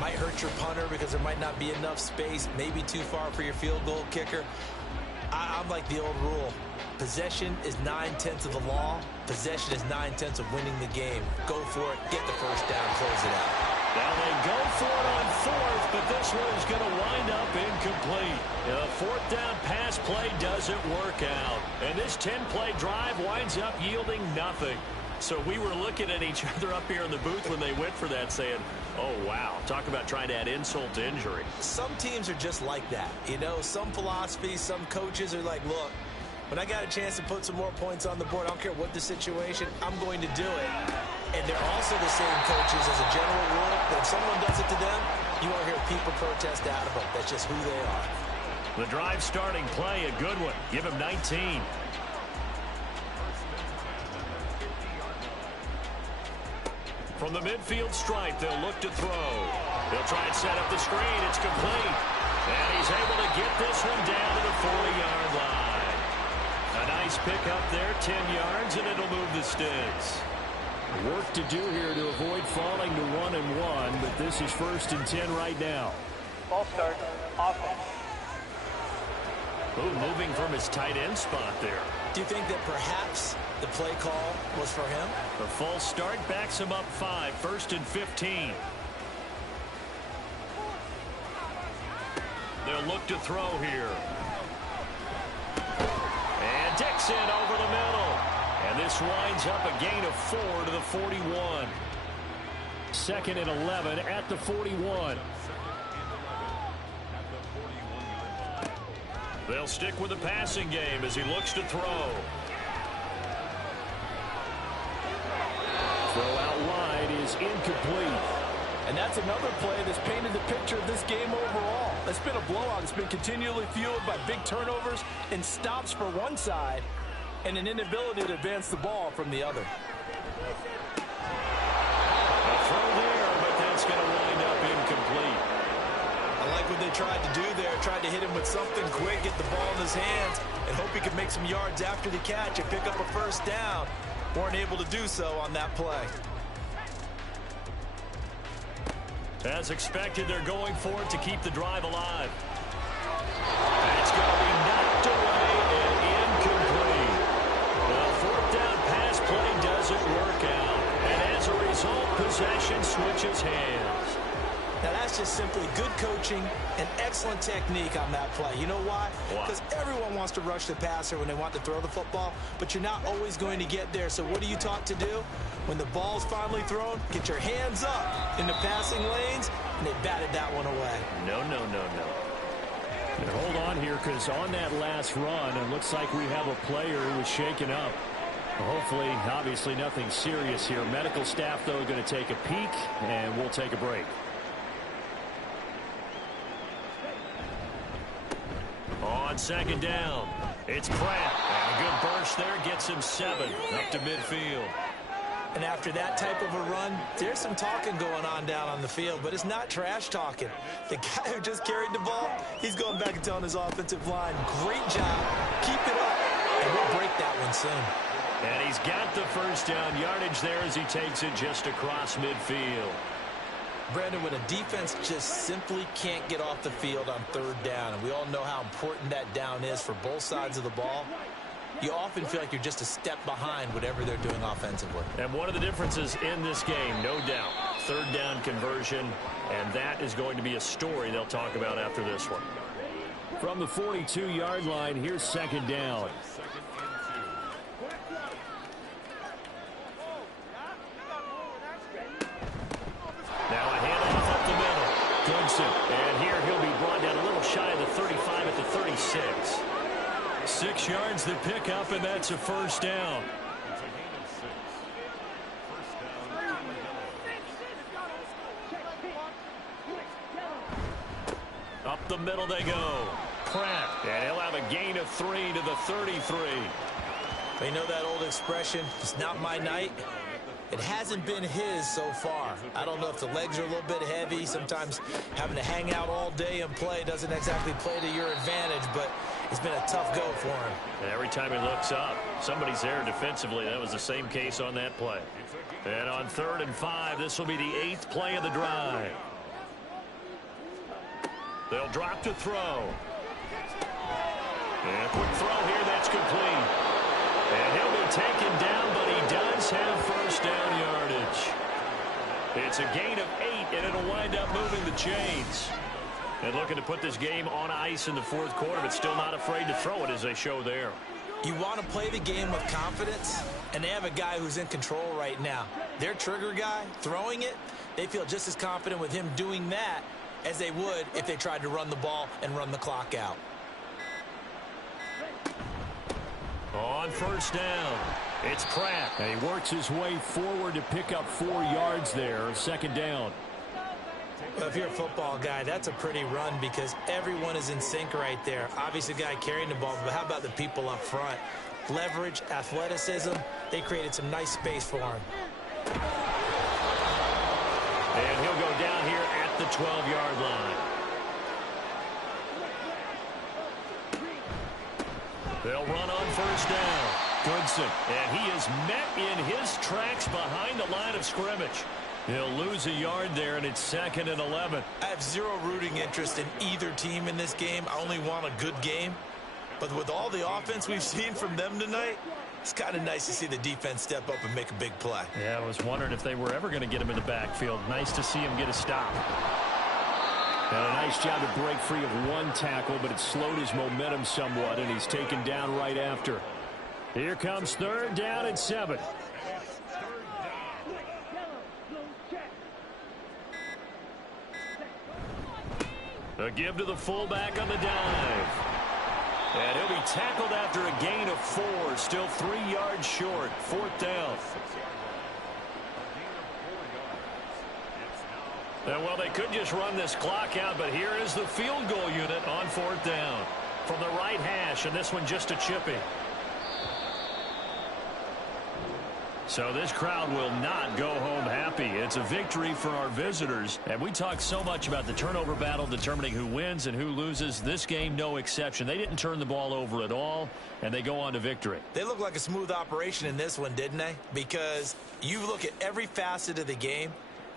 Might hurt your punter because there might not be enough space, maybe too far for your field goal kicker. I'm like the old rule. Possession is 9/10 of the law. Possession is 9/10 of winning the game. Go for it, get the first down, close it out. Now they go for it on 4th, but this one's going to wind up incomplete. The 4th down pass play doesn't work out. And this 10-play drive winds up yielding nothing. So we were looking at each other up here in the booth when they went for that saying, oh, wow, talk about trying to add insult to injury. Some teams are just like that. You know, some philosophies, some coaches are like, look, when I got a chance to put some more points on the board, I don't care what the situation, I'm going to do it. And they're also the same coaches as a general rule that if someone does it to them, you won't hear people protest out of them. That's just who they are. The drive starting play, a good one. Give him 19. From the midfield stripe, they'll look to throw. They'll try and set up the screen. It's complete. And he's able to get this one down to the 40-yard line. A nice pickup there, 10 yards, and it'll move the sticks. Work to do here to avoid falling to 1-1, but this is 1st and 10 right now. Ball start, offense. Ooh, moving from his tight end spot there. Do you think that perhaps the play call was for him? The false start backs him up 5, 1st and 15. They'll look to throw here. And Dixon over the middle. And this winds up a gain of 4 to the 41. 2nd and 11 at the 41. They'll stick with the passing game as he looks to throw. Throw out wide is incomplete. And that's another play that's painted the picture of this game overall. It's been a blowout. It's been continually fueled by big turnovers and stops for one side and an inability to advance the ball from the other. A throw there, but that's going to wind up incomplete. I like what they tried to do there. Tried to hit him with something quick, get the ball in his hands, and hope he could make some yards after the catch and pick up a first down. Weren't able to do so on that play. As expected, they're going for it to keep the drive alive. It's going to be knocked away and incomplete. The 4th down pass play doesn't work out. And as a result, possession switches hands. Now that's That's just simply good coaching and excellent technique on that play. You know why? Because everyone wants to rush the passer when they want to throw the football, but you're not always going to get there. So what are you taught to do? When the ball's finally thrown, get your hands up in the passing lanes, and they batted that one away. No. And hold on here, because on that last run, it looks like we have a player who was shaken up. Hopefully, obviously, nothing serious here. Medical staff, though, going to take a peek, and we'll take a break. On second down, it's Pratt. And a good burst there gets him 7 up to midfield. And after that type of a run, there's some talking going on down on the field, but it's not trash talking. The guy who just carried the ball, he's going back and telling his offensive line, great job, keep it up, and we'll break that one soon. And he's got the first down yardage there as he takes it just across midfield. Brandon, when a defense just simply can't get off the field on third down, and we all know how important that down is for both sides of the ball, you often feel like you're just a step behind whatever they're doing offensively. And one of the differences in this game, no doubt, third down conversion, and that is going to be a story they'll talk about after this one. From the 42-yard line, here's second down. Now a handoff up the middle. Goodson. And here he'll be brought down a little shy of the 35 at the 36. 6 yards the pickup, and that's a first down. Up the middle they go. Pratt. And he'll have a gain of 3 to the 33. You know that old expression, it's not my night? It hasn't been his so far. I don't know if the legs are a little bit heavy. Sometimes having to hang out all day and play doesn't exactly play to your advantage, but it's been a tough go for him. And every time he looks up, somebody's there defensively. That was the same case on that play. And on 3rd and 5, this will be the 8th play of the drive. They'll drop to throw. And a quick throw here, that's complete. And he'll be taken down, but he does have first down yardage. It's a gain of 8, and it'll wind up moving the chains. And looking to put this game on ice in the 4th quarter, but still not afraid to throw it as they show there. You want to play the game with confidence, and they have a guy who's in control right now. Their trigger guy, throwing it, they feel just as confident with him doing that as they would if they tried to run the ball and run the clock out. On first down, it's Pratt. And he works his way forward to pick up 4 yards there. Second down. Well, if you're a football guy, that's a pretty run because everyone is in sync right there. Obviously, the guy carrying the ball, but how about the people up front? Leverage, athleticism, they created some nice space for him. And he'll go down here at the 12-yard line. They'll run on first down. Goodson. And he is met in his tracks behind the line of scrimmage. He'll lose a yard there, and it's 2nd and 11. I have zero rooting interest in either team in this game. I only want a good game. But with all the offense we've seen from them tonight, it's kind of nice to see the defense step up and make a big play. Yeah, I was wondering if they were ever going to get him in the backfield. Nice to see him get a stop. And a nice job to break free of one tackle, but it slowed his momentum somewhat, and he's taken down right after. Here comes 3rd down and 7. A give to the fullback on the dive. And he'll be tackled after a gain of 4, still 3 yards short. 4th down. And well, they could just run this clock out, but here is the field goal unit on 4th down. From the right hash, and this one just a chippy. So this crowd will not go home happy. It's a victory for our visitors. And we talk so much about the turnover battle determining who wins and who loses. This game, no exception. They didn't turn the ball over at all, and they go on to victory. They look like a smooth operation in this one, didn't they? Because you look at every facet of the game,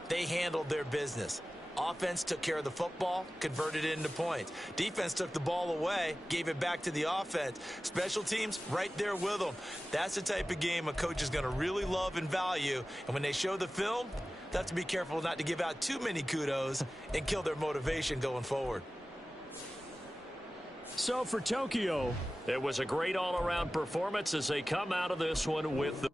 they handled their business. Offense took care of the football, converted it into points. Defense took the ball away, gave it back to the offense. Special teams, right there with them. That's the type of game a coach is going to really love and value. And when they show the film, They'll have to be careful not to give out too many kudos and kill their motivation going forward. So for Tokyo, it was a great all-around performance as they come out of this one with the